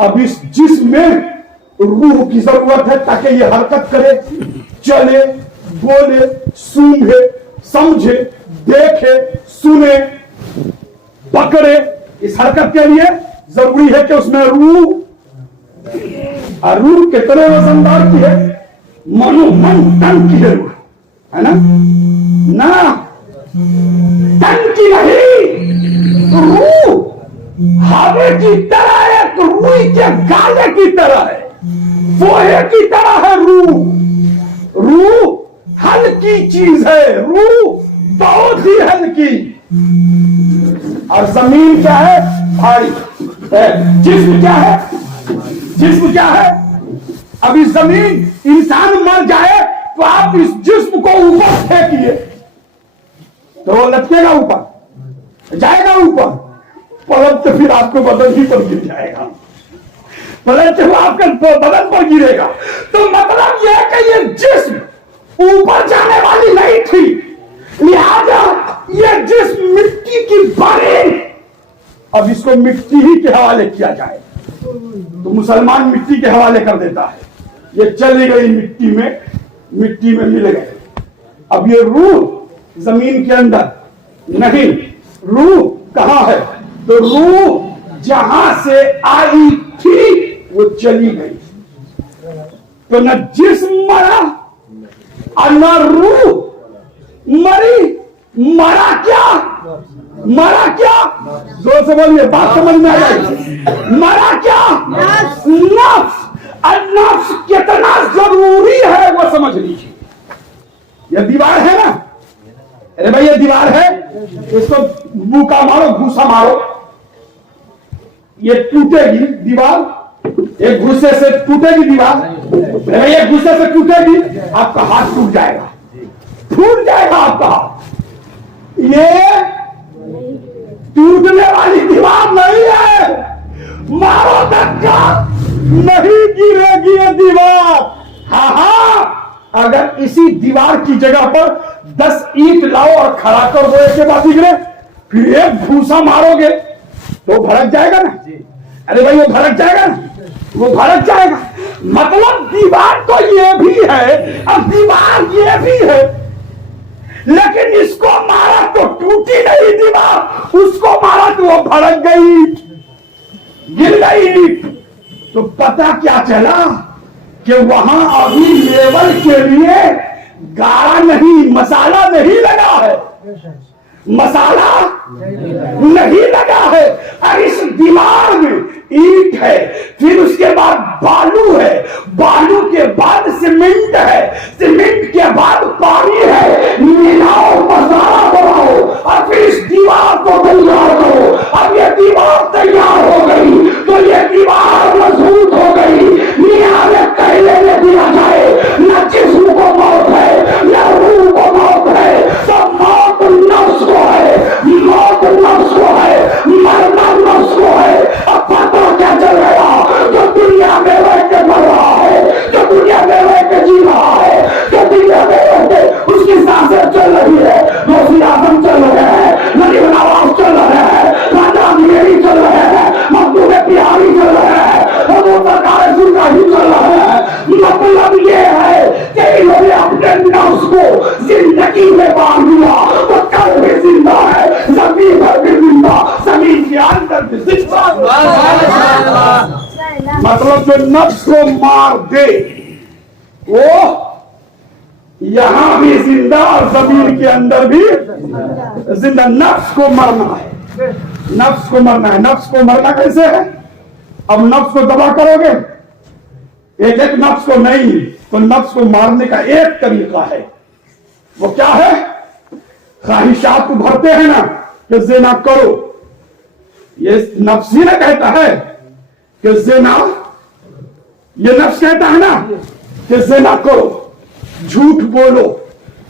अब इस जिस्म में रूह की जरूरत है ताकि ये हरकत करे, चले, बोले, सूंघे, समझे, देखे, सुने, पकड़े। इस हरकत के लिए जरूरी है कि उसमें रूह, और रूह कितने वजनदार की है? मन तन की है रूह, है ना? ना तन की नहीं, रूह हवे की तरह है, तो रूह के गाले की तरह है, पोहे की तरह है रूह। रूह हल्की चीज है, रूह बहुत ही हल्की। اور زمین کیا ہے؟ بھاری. جسم کیا ہے؟ جسم کیا ہے؟ ابھی زمین انسان مر جائے تو آپ اس جسم کو اوپر پھینکیے تو وہ لٹکے گا اوپر، جائے گا اوپر، پلٹ تو پھر آپ کو بدن ہی پر گر جائے گا، پلٹ تو آپ کے بدن پر گرے گا. تو مطلب یہ ہے کہ یہ جسم اوپر جانے والی نہیں تھی، لہذا یہ جسم مٹی کی باری، اب اس کو مٹی ہی کے حوالے کیا جائے تو مسلمان مٹی کے حوالے کر دیتا ہے. یہ چلی گئی مٹی میں مل گئے. اب یہ روح زمین کے اندر نہیں، روح کہاں ہے؟ تو روح جہاں سے آئی تھی وہ چلی گئی. تو نہ جسم مرا اور نہ روح مری. مرا کیا زور سے بولیے، بات سمجھ میں آ جائے. مرا کیا؟ نفس. نفس کتنا ضروری ہے وہ سمجھ لیجیے. یہ دیوار ہے نا، ارے بھائی یہ دیوار ہے، اس کو بوکا مارو، گھوسا مارو، یہ ٹوٹے گی دیوار. ایک گھوسے سے ٹوٹے گی دیوار، ایک گھوسے سے ٹوٹے گی، آپ کا ہاتھ ٹوٹ جائے گا، ٹوٹ جائے گا آپ کا ہاتھ. یہ ٹوٹنے والی دیوار نہیں ہے، مارو دھکا نہیں گرے گی یہ دیوار. ہاں اگر اسی دیوار کی جگہ پر 10 اینٹ لاؤ اور کھڑا کر دو ایک کے بعد گرے، پھر ایک گھوسا مارو گے تو بھڑک جائے گا نا. ارے بھائی وہ بھڑک جائے گا نا، وہ بھڑک جائے گا. مطلب دیوار تو یہ بھی ہے اور دیوار یہ بھی ہے، لیکن اس کو مارا تو ٹوٹی نہیں دیوار، اس کو مارا تو وہ بھڑک گئی، گر گئی. تو پتہ کیا چلا کہ وہاں ابھی لیول کے لیے گاڑا نہیں، مسالہ نہیں لگا ہے، مسالہ نہیں لگا ہے. اور اس دیوار میں اینٹ ہے، پھر اس کے بعد بالو ہے، بالو کے بعد سیمنٹ ہے، سیمنٹ کے بعد پانی ہے. ملاؤ، مسالہ بناؤ اور پھر اس دیوار کو تیار کرو. اب یہ دیوار تیار ہو گئی تو یہ دیوار مضبوط ہو گئی. میں کہنے میں دیا جائے نہ جسم کو موت ہے نہ روح کو موت ہے، تو موت نفس کو ہے، موت نفس کو ہے، مرنا نفس کو ہے. اب پتہ کیا چل رہا؟ جو دنیا میں رہ کے مر رہا ہے، جو دنیا میں رہ کے جی رہا ہے، جو دنیا میں رہ کے اس کی سانسیں چل رہی ہے، غوث اعظم چل رہے ہیں، غریب نواز چل رہے ہیں، راجا میری چل رہے ہیں، مخدوم بہاری چل رہے ہیں، حضور سرکار ہی چل رہے ہیں. مطلب یہ ہے کہ انہوں نے اپنے نفس کو زندگی میں باندھ دیا، وہ کل بھی زندہ ہے، زمین پر بھی زندہ، زمین کے اندر بھی زندہ. مطلب جو نفس کو مار دے وہ یہاں بھی زندہ اور زمین کے اندر بھی زندہ. نفس کو مرنا ہے، نفس کو مرنا ہے. نفس کو مرنا کیسے ہے؟ اب نفس کو دبا کرو گے، ایک ایک نفس کو نہیں، تو نفس کو مارنے کا ایک طریقہ ہے. وہ کیا ہے؟ خواہشات بھرتے ہیں نا کہ زنا کرو، یہ نفس ہی نہ کہتا ہے کہ زنا، یہ نفس کہتا ہے نا کہ زنا کرو، جھوٹ بولو،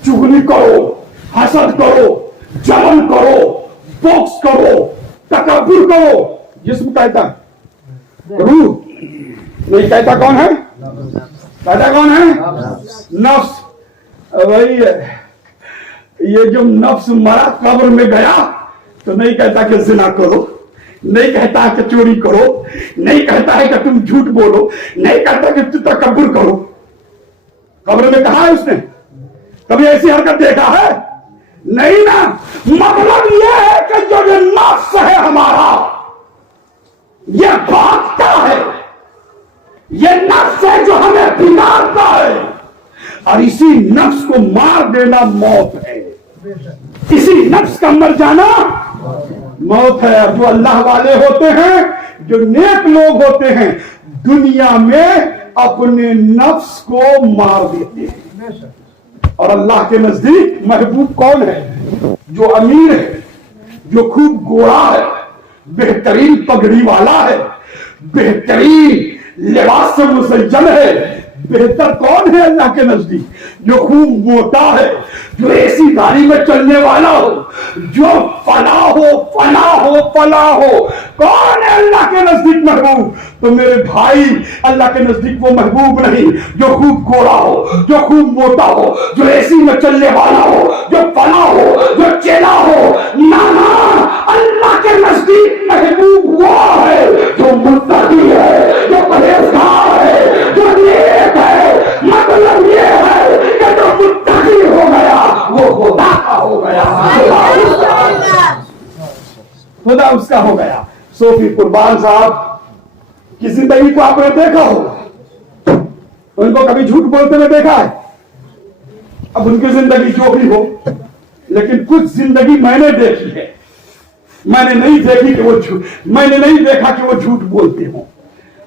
چغلی کرو، حسد کرو، جلن کرو، بوکس کرو، تکبر کرو. جسم کہتا ہے، روح نہیں کہتا. کون ہے کہتا؟ کون ہے؟ نفس. وہی یہ جو نفس مرا قبر میں گیا تو نہیں کہتا کہ زنا کرو، نہیں کہتا ہے کہ چوری کرو، نہیں کہتا ہے کہ تم جھوٹ بولو، نہیں کہتا کہ تم تکبر کرو. قبر میں کہا ہے اس نے کبھی ایسی حرکت دیکھا ہے؟ نہیں نا. مطلب یہ ہے کہ جو نفس ہے ہمارا یہ بھاگتا ہے، یہ نفس ہے جو ہمیں بگاڑتا ہے، اور اسی نفس کو مار دینا موت ہے. اسی نفس کا مر جانا موت ہے. جو اللہ والے ہوتے ہیں، جو نیک لوگ ہوتے ہیں، دنیا میں اپنے نفس کو مار دیتے ہیں. اور اللہ کے نزدیک محبوب کون ہے؟ جو امیر ہے، जो खूब गोरा है, बेहतरीन पगड़ी वाला है, बेहतरीन लिबास से मुसज्जल है, बेहतर कौन है अल्लाह के नजदीक? जो खूब मोटा है, जो ऐसी गाड़ी में चलने वाला हो, जो फला हो, कौन है अल्लाह के नजदीक महबूब? तो मेरे भाई, अल्लाह के नजदीक वो महबूब नहीं जो खूब गोरा हो, जो खूब मोटा हो, जो ऐसी में चलने वाला हो, जो फला हो, जो चेला हो। ना, अल्लाह के नजदीक महबूब वो है जो मुत्तकी है, जो परहेजगार है, जो नेक है। मतलब ये है कि जो मुत्तकी हो गया वो खुदा का हो गया, खुदा उसका हो गया। सोफी कुर्बान साहब की जिंदगी को आपने देखा होगा, उनको कभी झूठ बोलते हुए देखा है? अब उनकी जिंदगी जो भी हो, लेकिन कुछ जिंदगी मैंने देखी है। मैंने नहीं देखा कि वो झूठ बोलते हो।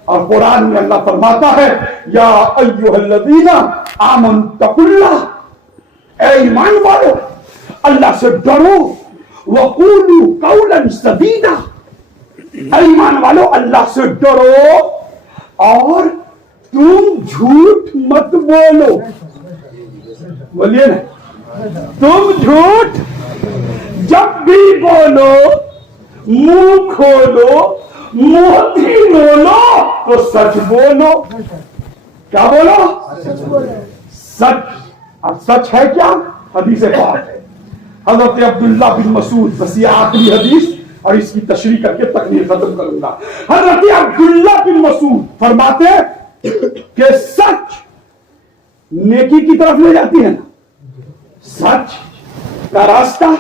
और कुरान में अल्लाह फरमाता है, या अय्युहल्लज़ीना आमनु तकुल्लाह, ऐ ईमान वालो अल्लाह से डरो, वक़ूलू कौलन सदीदा, ऐ ईमान वालो अल्लाह से डरो और तुम झूठ मत बोलो। बोलिए ना, तुम झूठ जब भी बोलो, मुंह खोलो, मोती बोलो तो सच बोलो। क्या बोलो? सच। अब सच है क्या? हदीस पाक है, हजरत अब्दुल्ला बिन मसूद, बस ये आखिरी हदीस और इसकी तशरीह करके तकरीर खत्म करूंगा। हजरत अब्दुल्ला बिन मसूद फरमाते कि सच नेकी की तरफ ले जाती है ना, सच का रास्ता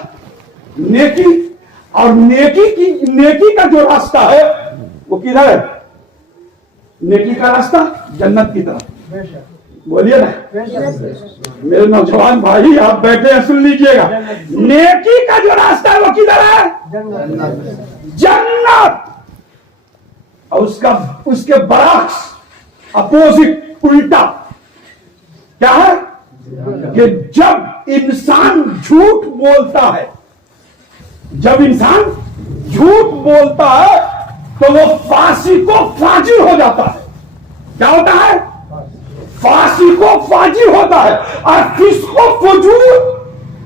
नेकी, और नेकी का जो रास्ता है वो किधर है? नेकी का रास्ता जन्नत की तरफ। बोलिए ना मेरे नौजवान भाई, आप बैठे हैं, सुन लीजिएगा। नेकी का जो रास्ता है वो किधर है? जन्नत। और उसके बरक्स, अपोजिट, उल्टा क्या है कि जब इंसान झूठ बोलता है, तो वो फासी को फाजिर हो जाता है। क्या होता है? फासी को फाजिर होता है। और फिस्को फजूर,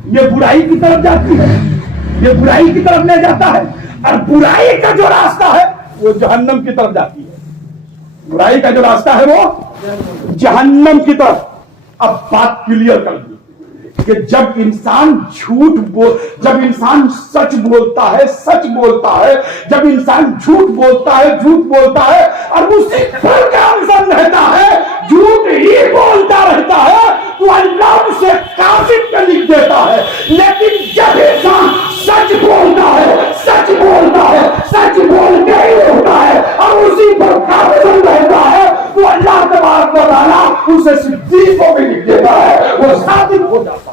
ये बुराई की तरफ जाती है, ये बुराई की तरफ ले जाता है। और बुराई का जो रास्ता है वो जहन्नम की तरफ जाती है। बुराई का जो रास्ता है वो जहन्नम की तरफ। अब बात क्लियर कर दी कि जब इंसान जब इंसान सच बोलता है, जब इंसान झूठ बोलता है और उसी फल का अवसर रहता है, झूठ ही बोलता रहता है, तो अल्लाह उसे काफिर पे लिख देता है। लेकिन जब इंसान सच बोलता है, सच बोल के ही होता है और उसी पर काफिर रहता है, तो अल्लाह तबारक व तआला उसे सिद्दीक को भी लिख देता है, वो सादिक हो जाता है।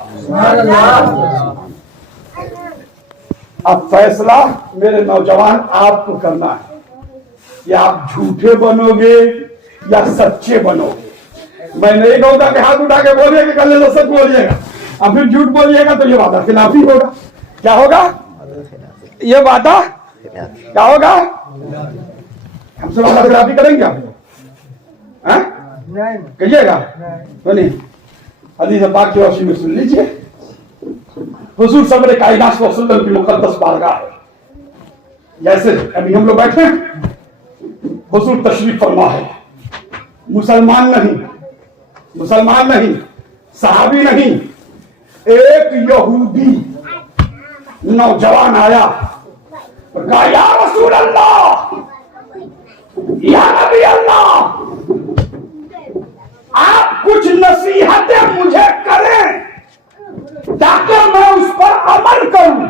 अब फैसला मेरे नौजवान आपको करना है कि आप झूठे बनोगे या सच्चे बनोगे। मैं नहीं कहूंगा कि हाथ उठा के बोलिए कि कल तो सच बोलिएगा, अब फिर झूठ बोलिएगा तो ये वादा खिलाफी होगा। क्या होगा? ये वादा क्या होगा? हमसे वादा खिलाफी करेंगे आप? कहिएगा तो नहीं। हदीस पाक की रोशनी में सुन लीजिए, हुजूर सरवर कायनात वसल्लम की मुकद्दस बारगाह है। जैसे अभी हम लोग बैठे हैं, हुजूर तशरीफ फरमा है। मुसलमान नहीं, सहाबी नहीं, एक यहूदी नौजवान आया और कहा, या रसूल अल्लाह, या नबी अल्लाह, आप कुछ नसीहतें मुझे करें ताकि मैं उस पर अमल करूं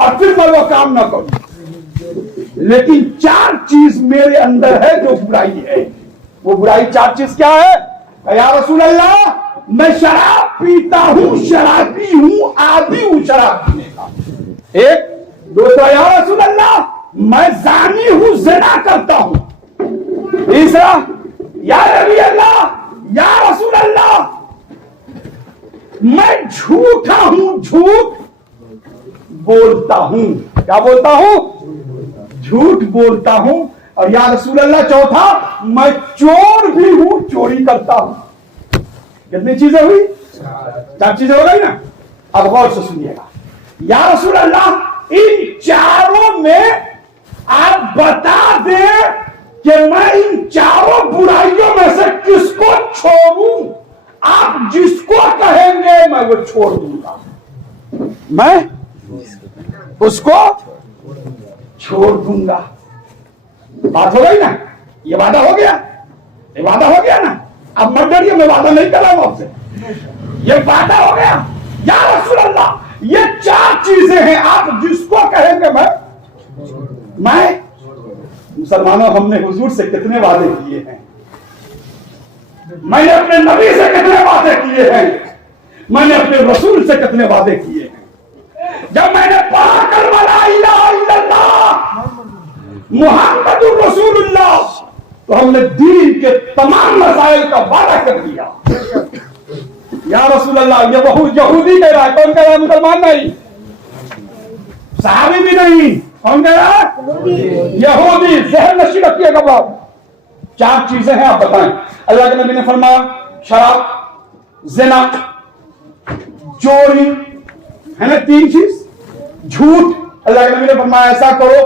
और फिर मैं वो काम न करूं। लेकिन 4 चीज मेरे अंदर है जो बुराई है। वो बुराई 4 चीज क्या है? या रसूल अल्लाह, मैं शराब पीता हूं, शराबी हूं, आदी हूं शराब पीने का। 1, 2, या रसूल अल्लाह, मैं जानी हूं, ज़िना करता हूं। 3, या नबी अल्लाह, या रसूल अल्लाह, मैं झूठा हूं, झूठ बोलता हूं। क्या बोलता हूं? झूठ बोलता हूं। और या रसूल अल्लाह चौथा, मैं चोर भी हूं, चोरी करता हूं। कितनी चीजें हुई? 4 चीजें हो गई ना। अब गौर से सुनिएगा, या रसूल अल्लाह इन चारों में आप बता दें कि मैं इन चारों बुराइयों में से किसको छोड़ूं। आप जिसको कहेंगे मैं वो छोड़ दूंगा, मैं उसको छोड़ दूंगा। बात हो गई ना? ये वादा हो गया, ये वादा हो गया ना। अब मत डरिए, मैं वादा नहीं कर रहा हूं आपसे, ये वादा हो गया। या रसूल अल्लाह ये 4 चीजें हैं, आप जिसको कहेंगे मैं मुसलमानों, हमने हुजूर से कितने वादे किए हैं, मैंने अपने नबी से कितने वादे किए हैं, मैंने अपने रसूल से कितने वादे किए हैं। जब मैंने पढ़ा कलमा ला इलाहा इल्लल्लाह मुहम्मदुर रसूलुल्लाह, तो हमने दीन के तमाम मसाइल का वादा कर दिया। या रसूल अल्लाह, ये बहुत यहूदी कह रहा है, कौन कह रहा है? मुसलमान नहीं, सहाबी भी नहीं, कौन कह रहा है? यहूदी। जहन नशी रखिएगा बात। 4 चीजें हैं, आप बताएं। अल्लाह के नबी ने फरमाया शराब, ज़िना, चोरी, है ना 3 चीज। झूठ, अल्लाह के नबी ने फरमाया ऐसा करो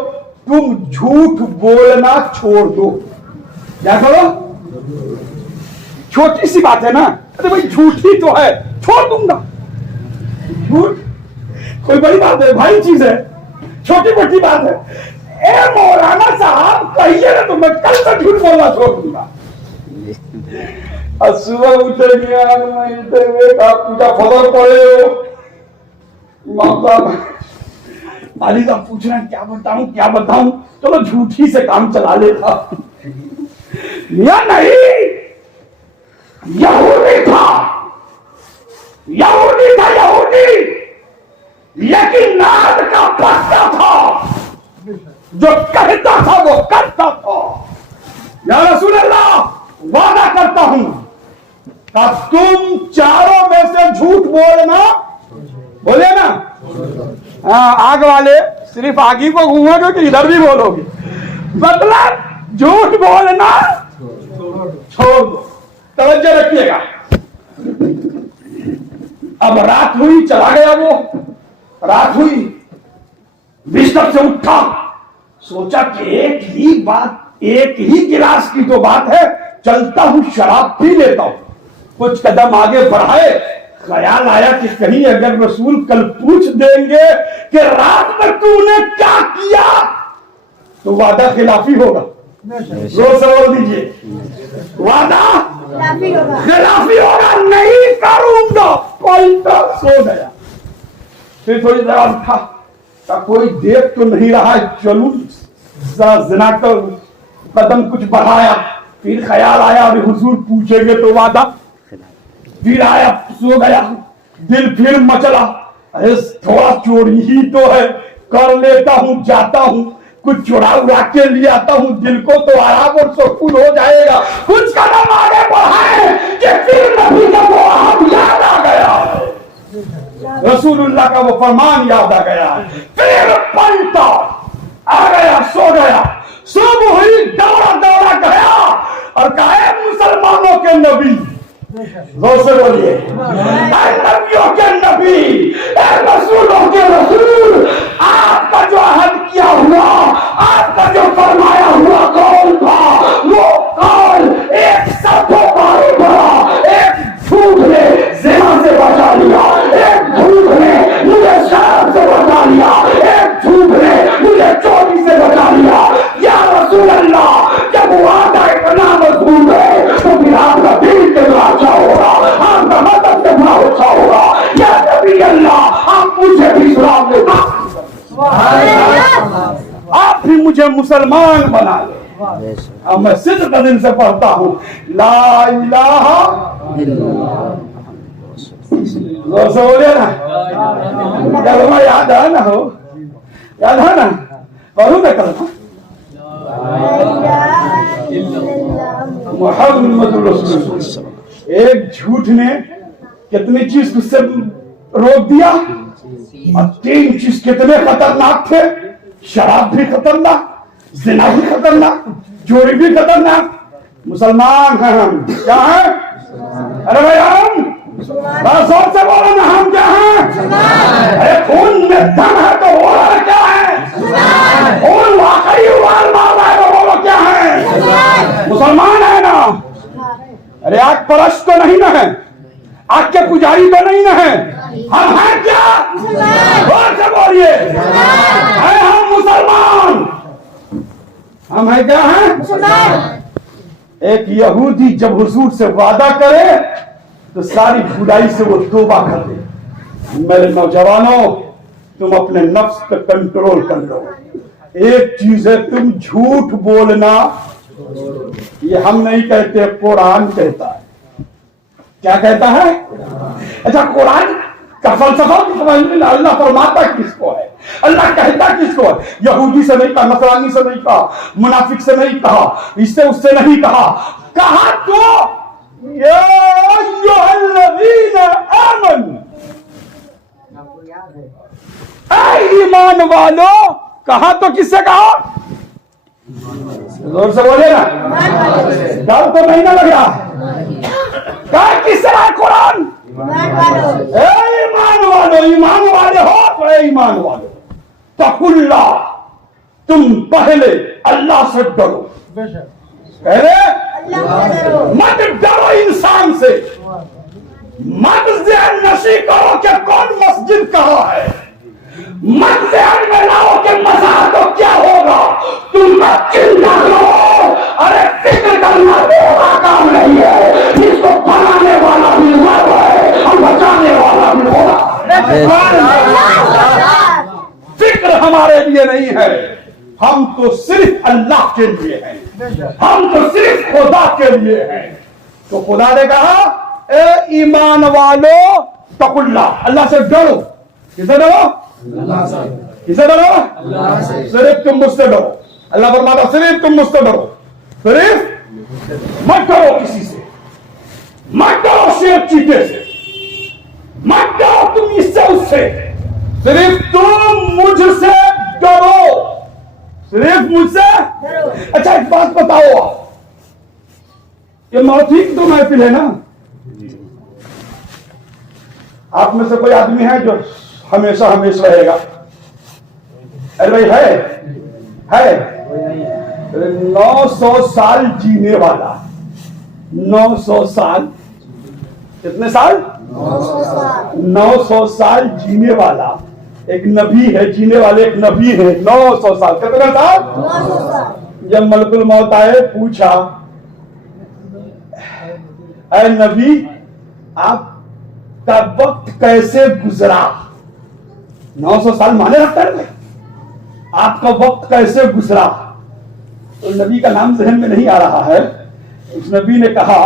तुम झूठ बोलना छोड़ दो। क्या करो? छोटी सी बात है ना, अरे भाई झूठ ही तो है, छोड़ दूंगा। झूठ कोई बड़ी बात है भाई, चीज है, छोटी मोटी बात है। ए मौलाना साहब कहिए ना, तो मैं कल से झूठ बोलना छोड़ दूंगा। और सुबह उठेंगे पूजा फजर पड़े हो, इमाम साहब माली साहब पूछ रहे हैं क्या बताऊं क्या बताऊं, चलो झूठी से काम चला लेता। या नहीं, यहूदी था, यहूदी था, यहूदी, लेकिन नाद का पत्ता था, जो कहता था वो करता था। या रसूल अल्लाह वादा करता हूं कि तुम चारों में से झूठ बोलना, बोले ना, आग वाले सिर्फ आग ही को घूमोगे कि इधर भी बोलोगे, मतलब झूठ बोलना छोड़ दो। तवज्जो रखिएगा। अब रात हुई, चला गया वो, रात हुई, बिस्तर से उठा, सोचा कि एक ही बात, एक ही गिलास की तो बात है, चलता हूं शराब पी लेता हूं। कुछ कदम आगे बढ़ाए, ख्याल आया कि कहीं अगर रसूल कल पूछ देंगे कि रात में तूने क्या किया, तो वादा खिलाफी होगा। जोर से बोल दीजिए, वादा खिलाफी होगा, नहीं करूंगा। पलटा सो गया। फिर थोड़ी देर उठा, कोई देख तो नहीं रहा है, चलूं ज़िना का कदम कुछ बढ़ाया। फिर ख्याल आया अभी हुजूर पूछेंगे तो वादा, फिर आया, सो गया। दिल फिर मचला, अरे थोड़ा चोरी ही तो है, कर लेता हूं, जाता हूं, कुछ चुरा उड़ा के ले आता हूं, दिल को तो आराम और सुकून हो जाएगा। कुछ कदम आगे बढ़ाए कि फिर नबी का वो हाथ याद आ गया, रसूलुल्लाह का वो फरमान याद आ गया। फिर पलटा, आ गया, सो गया। सुबह हुई, दौड़ा दौड़ा गया और कहा मुसलमानों के नबी, जोर से बोलिए, नबियों के नबी, रसूलों के रसूल, आपका जो अहद किया हुआ, आपका जो फरमाया हुआ कौल था, वो कौल एक सत्य भरा, एक झूठ ने ज़िना से बचा लिया, एक झूठ ने मुझे शराब से बचा लिया, एक झूठ ने मुझे चोरी से बचा लिया। या रसूल अल्लाह, जब वादा इतना मजबूत है तो फिर आपका दिल कितना अच्छा होगा, आपका मदद कितना अच्छा होगा। या नबी अल्लाह, आप मुझे भी इस्लाम में, आप भी मुझे मुसलमान बना ले। अब मैं सिद्ध का दिन से पढ़ता हूँ ला इलाहा इल्लल्लाह, बोले ना, कलमा याद है ना, हो याद है ना, पढ़ू ना कलमा मुहम्मद रसूलुल्लाह। एक झूठ ने कितनी चीज उससे रोक दिया, और 3 चीज कितने खतरनाक थे। शराब भी खतरनाक, जिना भी खतरनाक, चोरी भी खतरनाक। मुसलमान हैं हम, क्या है? अरे भाई हम बड़ा जोर से बोलो ना, हम क्या हैं? अरे खून में दम है तो बोलो क्या है? खून वाकई उबाल मार रहा है तो बोलो क्या है? मुसलमान है ना? अरे आग परस्त तो नहीं ना है, आग के पुजारी तो नहीं ना है, हम हैं क्या? जोर से बोलिए, है हम मुसलमान। हम है क्या हैं? एक यहूदी जब हुजूर से वादा करे तो सारी बुराई से वो तौबा कर दे। मेरे नौजवानों, तुम अपने नफ्स पे कंट्रोल कर लो। एक चीज है, तुम झूठ बोलना, ये हम नहीं कहते, कुरान कहता है। क्या कहता है? अच्छा, कुरान का फलसफा की समझ में अल्लाह फरमाता किसको है, अल्लाह कहता किसको है? यहूदी से नहीं कहा, नसरानी से नहीं कहा, मुनाफिक से नहीं कहा, इससे उससे नहीं कहा। कहा तो या अय्युहल्लज़ीना आमनू, ऐ ईमान वालों। कहा तो किससे कहा? जोर से बोले ना, डर तो नहीं ना लग रहा? कहा किससे है कुरान? ईमान वालों, ईमान वाले हो तो ईमान वालों, तकुल्ला, तुम पहले अल्लाह से डरो। पहले मत डरो इंसान से, मत ज़हन नशी करो कि कौन मस्जिद कहाँ है, मत ज़हन में लाओ कि मज़ार तो क्या होगा, तुम मत चिंता करो। अरे फिक्र करना बेवफा काम नहीं है, इसको बनाने वाला भी रब है और बचाने वाला भी होगा। फिक्र हमारे लिए नहीं है, हम तो सिर्फ अल्लाह के लिए हैं, हम तो सिर्फ खुदा के लिए हैं। तो खुदा ने कहा, ए ईमान वालों तकुल्ला, अल्लाह से डरो। किसे डरो? किसे डरो? सिर्फ तुम मुझसे डरो। अल्लाह फरमाता सिर्फ तुम मुझसे डरो, सिर्फ मत डरो किसी से, मत डरो शेर चीते से, मत डरो तुम इससे उससे, सिर्फ तुम मुझसे डरो, सिर्फ मुझसे। अच्छा एक बात बताओ, ये मौतीक तो महफिल है ना? आप में से कोई आदमी है जो हमेशा हमेशा रहेगा? अरे भाई है 900 साल जीने वाला, 900 साल, कितने साल? 900 साल जीने वाला एक नबी है, जीने वाले एक नबी है। 900 साल, कितने साल? जब मलकुल मौत आए, पूछा, ऐ नबी आपका वक्त कैसे गुजरा? 900 साल माने रखता है, आपका वक्त कैसे गुजरा? तो नबी का नाम जहन में नहीं आ रहा है। उस नबी ने कहा,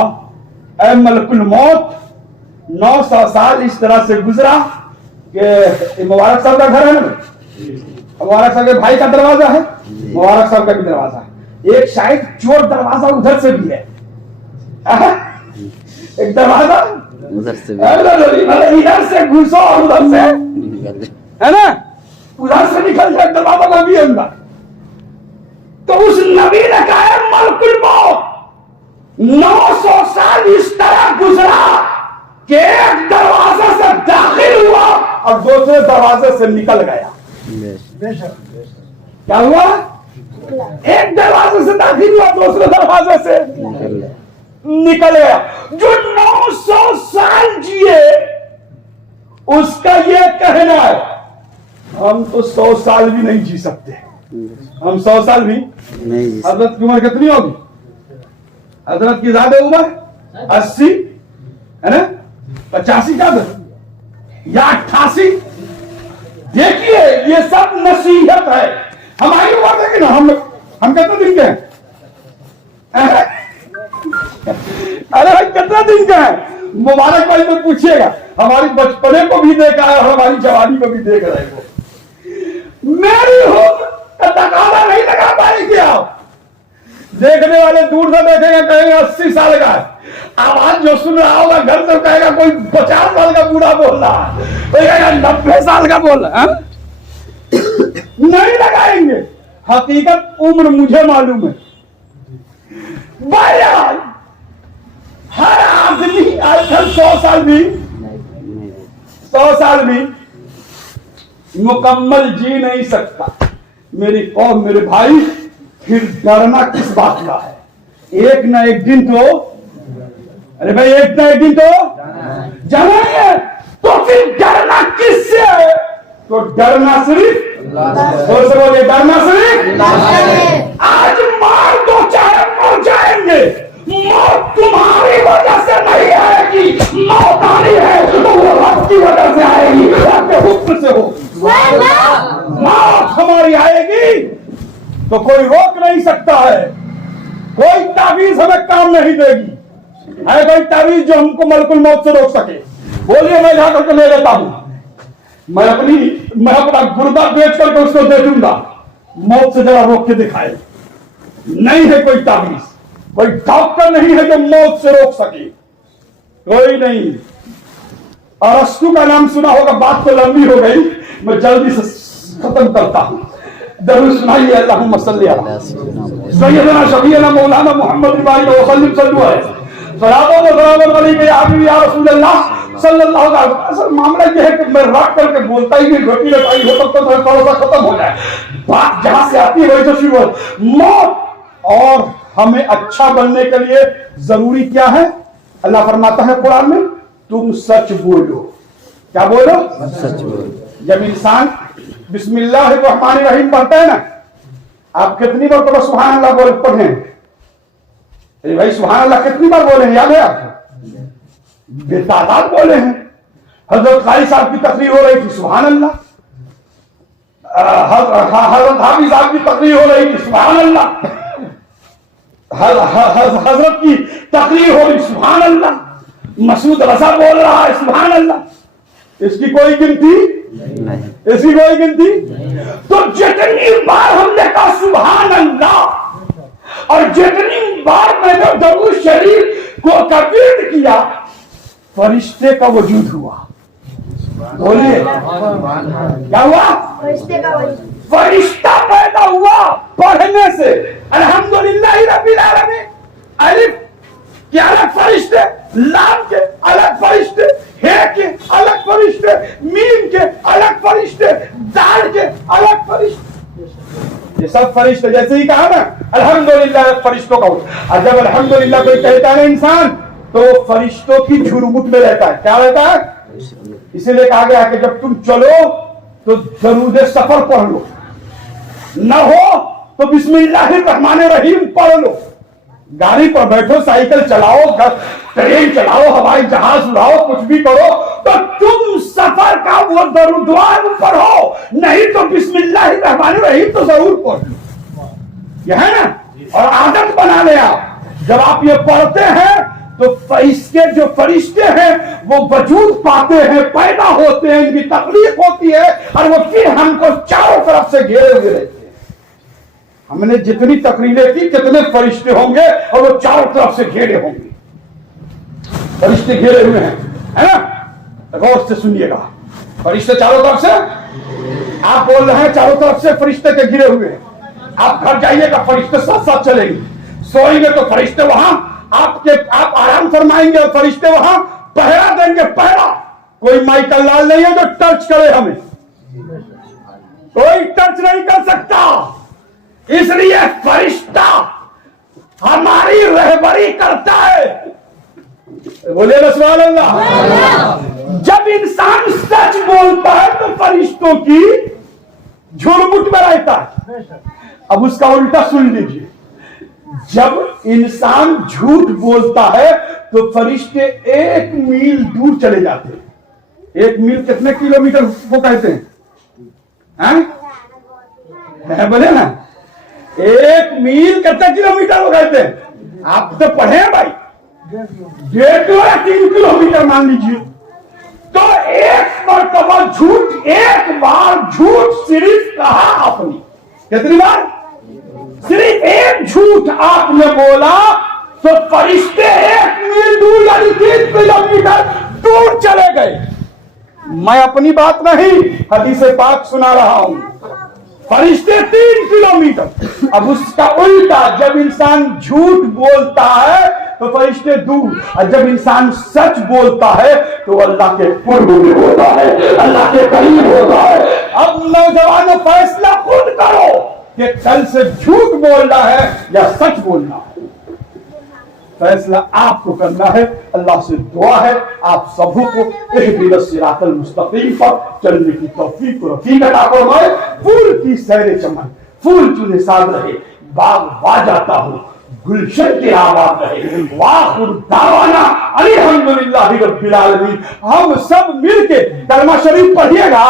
ऐ मलकुल मौत, 900 साल इस तरह से गुजरा कि मुबारक साहब का घर है ना, मुबारक साहब के भाई का दरवाजा है, मुबारक साहब का भी दरवाजा है, एक शायद चोर दरवाजा उधर से भी है, एक दरवाजा उधर से इधर से घुसो और उधर से, है ना, उधर से निकल जाए, दरवाजा का भी अंदर। तो उस नबी ने कहा, मलकुल मौत 900 साल इस तरह गुजरा कि एक दरवाजे से दाखिल हुआ और दूसरे दरवाजे से निकल गया। क्या हुआ? एक दरवाजे से दाखिल हुआ, दूसरे दरवाजे से निकल गया। जो 900 साल जिए उसका ये कहना है, हम तो 100 साल भी नहीं जी सकते, हम 100 साल भी नहीं। हजरत की उम्र कितनी होगी? हजरत की ज्यादा उम्र 80 है ना, 85 का या 88। देखिए ये सब नसीहत है, हमारी उम्र देखिए ना, हम कितने दिन के हैं? अरे भाई कितने दिन का है? मुबारक भाई तो पूछिएगा, हमारी बचपने को भी देखा है और हमारी जवानी को भी देख रहे हो। मेरी उम्र का तकाजा नहीं लगा पाएगी आप। देखने वाले दूर से देखेंगे, कहेंगे 80 साल का है। आवाज जो सुन रहा होगा घर से कहेगा कोई 50 साल का बूढ़ा बोल रहा है, कोई कहेगा 90 साल का बोल रहा है। नहीं लगाएंगे, हकीकत उम्र मुझे मालूम है। बहरहाल हर आदमी अगर 100 साल भी मुकम्मल जी नहीं सकता। मेरी कौम, मेरे भाई, फिर डरना किस बात का है? एक ना एक दिन तो, अरे भाई एक ना एक दिन तो जाना है, तो फिर डरना किससे है? तो डरना सिर्फ जोर से बोलिए, डरना सिर्फ। आज मार दो चाहे मर जाएंगे, मौत तुम्हारी वजह से नहीं आएगी। मौत आनी है तो वो रब की वजह से आएगी, रब के हुक्म से होगी। मौत हमारी आएगी तो कोई रोक नहीं सकता है। कोई तावीज हमें काम नहीं देगी। है कोई तावीज जो हमको मलकुल मौत से रोक सके? बोलिए, मैं जा करके ले लेता हूं। मैं अपना गुर्दा बेच करके उसको दे दूंगा, मौत से जरा रोक के दिखाए। नहीं है कोई तावीज, कोई डॉक्टर नहीं है जो मौत से रोक सके, कोई नहीं। अरस्तु का नाम सुना होगा, बात तो लंबी हो गई, मैं जल्दी से खत्म करता हूं। दरूद सुनाइए, अल्लाहुम्मा सल्ली अला सय्यदना शफीअना मौलाना मुहम्मद इब्राहिम वसल्लम सल्लल्लाहु अलैहि या रसूल अल्लाह सल्लल्लाहु अलैहि वसल्लम। असल मामला यह है कि मैं रख करके बोलता ही नहीं, रोटी रटाई हो तब तो थोड़ा सा खत्म हो जाए। बात जहां से आती है वही तो शुरू है। मौत, और हमें अच्छा बनने के लिए जरूरी क्या है? अल्लाह फरमाता है कुरान में, तुम सच बोलो। क्या बोलो? सच बोलो। जब इंसान बिस्मिल्लाहिर्रहमानिर्रहीम पढ़ता है ना, आप कितनी बार तो सुभान अल्लाह बोल पढ़े? अरे भाई सुभान अल्लाह कितनी बार बोले हैं, याद है आपको? बेतादाद बोले हैं। हजरत कारी साहब की तकरीर हो रही थी, सुभान अल्लाह। हजरत हाफिज साहब की तकरीर हो रही थी, सुभान अल्लाह। हजरत की तकरीर हो रही, सुभान अल्लाह। मसूद रजा बोल रहा है, सुभान अल्लाह। इसकी कोई गिनती नहीं, इसकी कोई गिनती। तो जितनी बार हमने कहा सुभान अल्लाह, और जितनी बार मैंने दरूद शरीफ को कबीर किया, फरिश्ते का वजूद हुआ। बोलिए क्या हुआ? फरिश्ता पैदा हुआ पढ़ने से। अल्हम्दुलिल्लाह रब्बिल आलमीन। अलिफ के अलग फरिश्ते, लाम के अलग फरिश्ते, हे के अलग फरिश्ते, मीम के अलग फरिश्ते, दाल के अलग फरिश्ते। ये सब फरिश्ते, जैसे ही कहा ना अल्हम्दुलिल्लाह फरिश्तों का। और जब अल्हम्दुलिल्लाह कोई कहता है इंसान, तो फरिश्तों की झुरमुट में रहता है। क्या रहता है? इसीलिए कहा गया कि जब तुम चलो तो दरूद सफर पढ़ लो, न हो तो बिस्मिल्लाहिर्रहमानिर्रहीम पढ़ लो। गाड़ी पर बैठो, साइकिल चलाओ, ट्रेन चलाओ, हवाई जहाज उड़ाओ, कुछ भी करो, तो तुम सफर का वो दरूदवार पढ़ो, नहीं तो बिस्मिल्लाहिर्रहमानिर्रहीम तो जरूर पढ़ लो। यह है ना, और आदत बना ले आप। जब आप ये पढ़ते हैं तो इसके जो फरिश्ते हैं वो वजूद पाते हैं, पैदा होते हैं, इनकी तकलीफ होती है, और वो फिर हमको चारों तरफ से घेरे हुए रहते हैं। हमने जितनी तकरीरें की, कितने फरिश्ते होंगे, और वो चारों तरफ से घेरे होंगे। फरिश्ते घेरे हुए हैं, है ना? गौर से सुनिएगा, फरिश्ते चारों तरफ से। आप बोल रहे हैं चारों तरफ से फरिश्ते के घिरे हुए हैं। आप घर जाइएगा, फरिश्ते साथ साथ चलेंगे। सोएंगे तो फरिश्ते वहां आप आराम फरमाएंगे, और फरिश्ते वहां पहरा देंगे। पहरा कोई माइकल लाल नहीं है जो टच करे हमें, कोई टच नहीं कर सकता। इसलिए फरिश्ता हमारी रहबरी करता है। बोले सुभान अल्लाह। जब इंसान सच बोलता है तो फरिश्तों की झुरमुट में रहता है। अब उसका उल्टा सुन लीजिए, जब इंसान झूठ बोलता है तो फरिश्ते 1 मील दूर चले जाते हैं। 1 मील कितने किलोमीटर वो कहते हैं? बोले ना, 1 मील कितने किलोमीटर वो कहते हैं? आप तो पढ़े हैं भाई, 1.5 या 3 किलोमीटर मान लीजिए। तो एक मरतबा झूठ, एक बार झूठ सिर्फ कहा आपने, कितनी बार? सिर्फ एक झूठ आपने बोला तो फरिश्ते 1 मील दूर यानी 3 किलोमीटर दूर चले गए। मैं अपनी बात नहीं, हदीस पाक सुना रहा हूं। فرشتے 3 किलोमीटर। अब उसका उल्टा, जब इंसान झूठ बोलता है तो फरिश्ते दूर, और जब इंसान सच बोलता है तो अल्लाह के पूर्व में होता है, अल्लाह के करीब होता है। अब नौजवानों फैसला खुद करो कि कल से झूठ बोलना है या सच बोलना है। फैसला आपको करना है। अल्लाह से दुआ है आप सबों को इहदिनस सिरातल मुस्तकीम पर चलने की तौफीक और रफीक अता फरमाए। फूल की सैर चमन, फूल की निसाब रहे, बाग बाजाता हो, गुलशन की आवाज रहे। वाखिर दावाना अल्हम्दुलिल्लाहि रब्बिल आलमीन। हम सब मिलके कलमा शरीफ पढ़िएगा,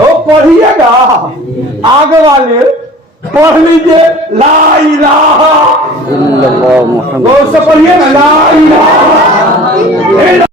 ओ पढ़िएगा। आगे वाले पढ़ लीजिए ला इलाहा इल्लल्लाह मुहम्मद। गौर से पढ़िए ना, ला इलाहा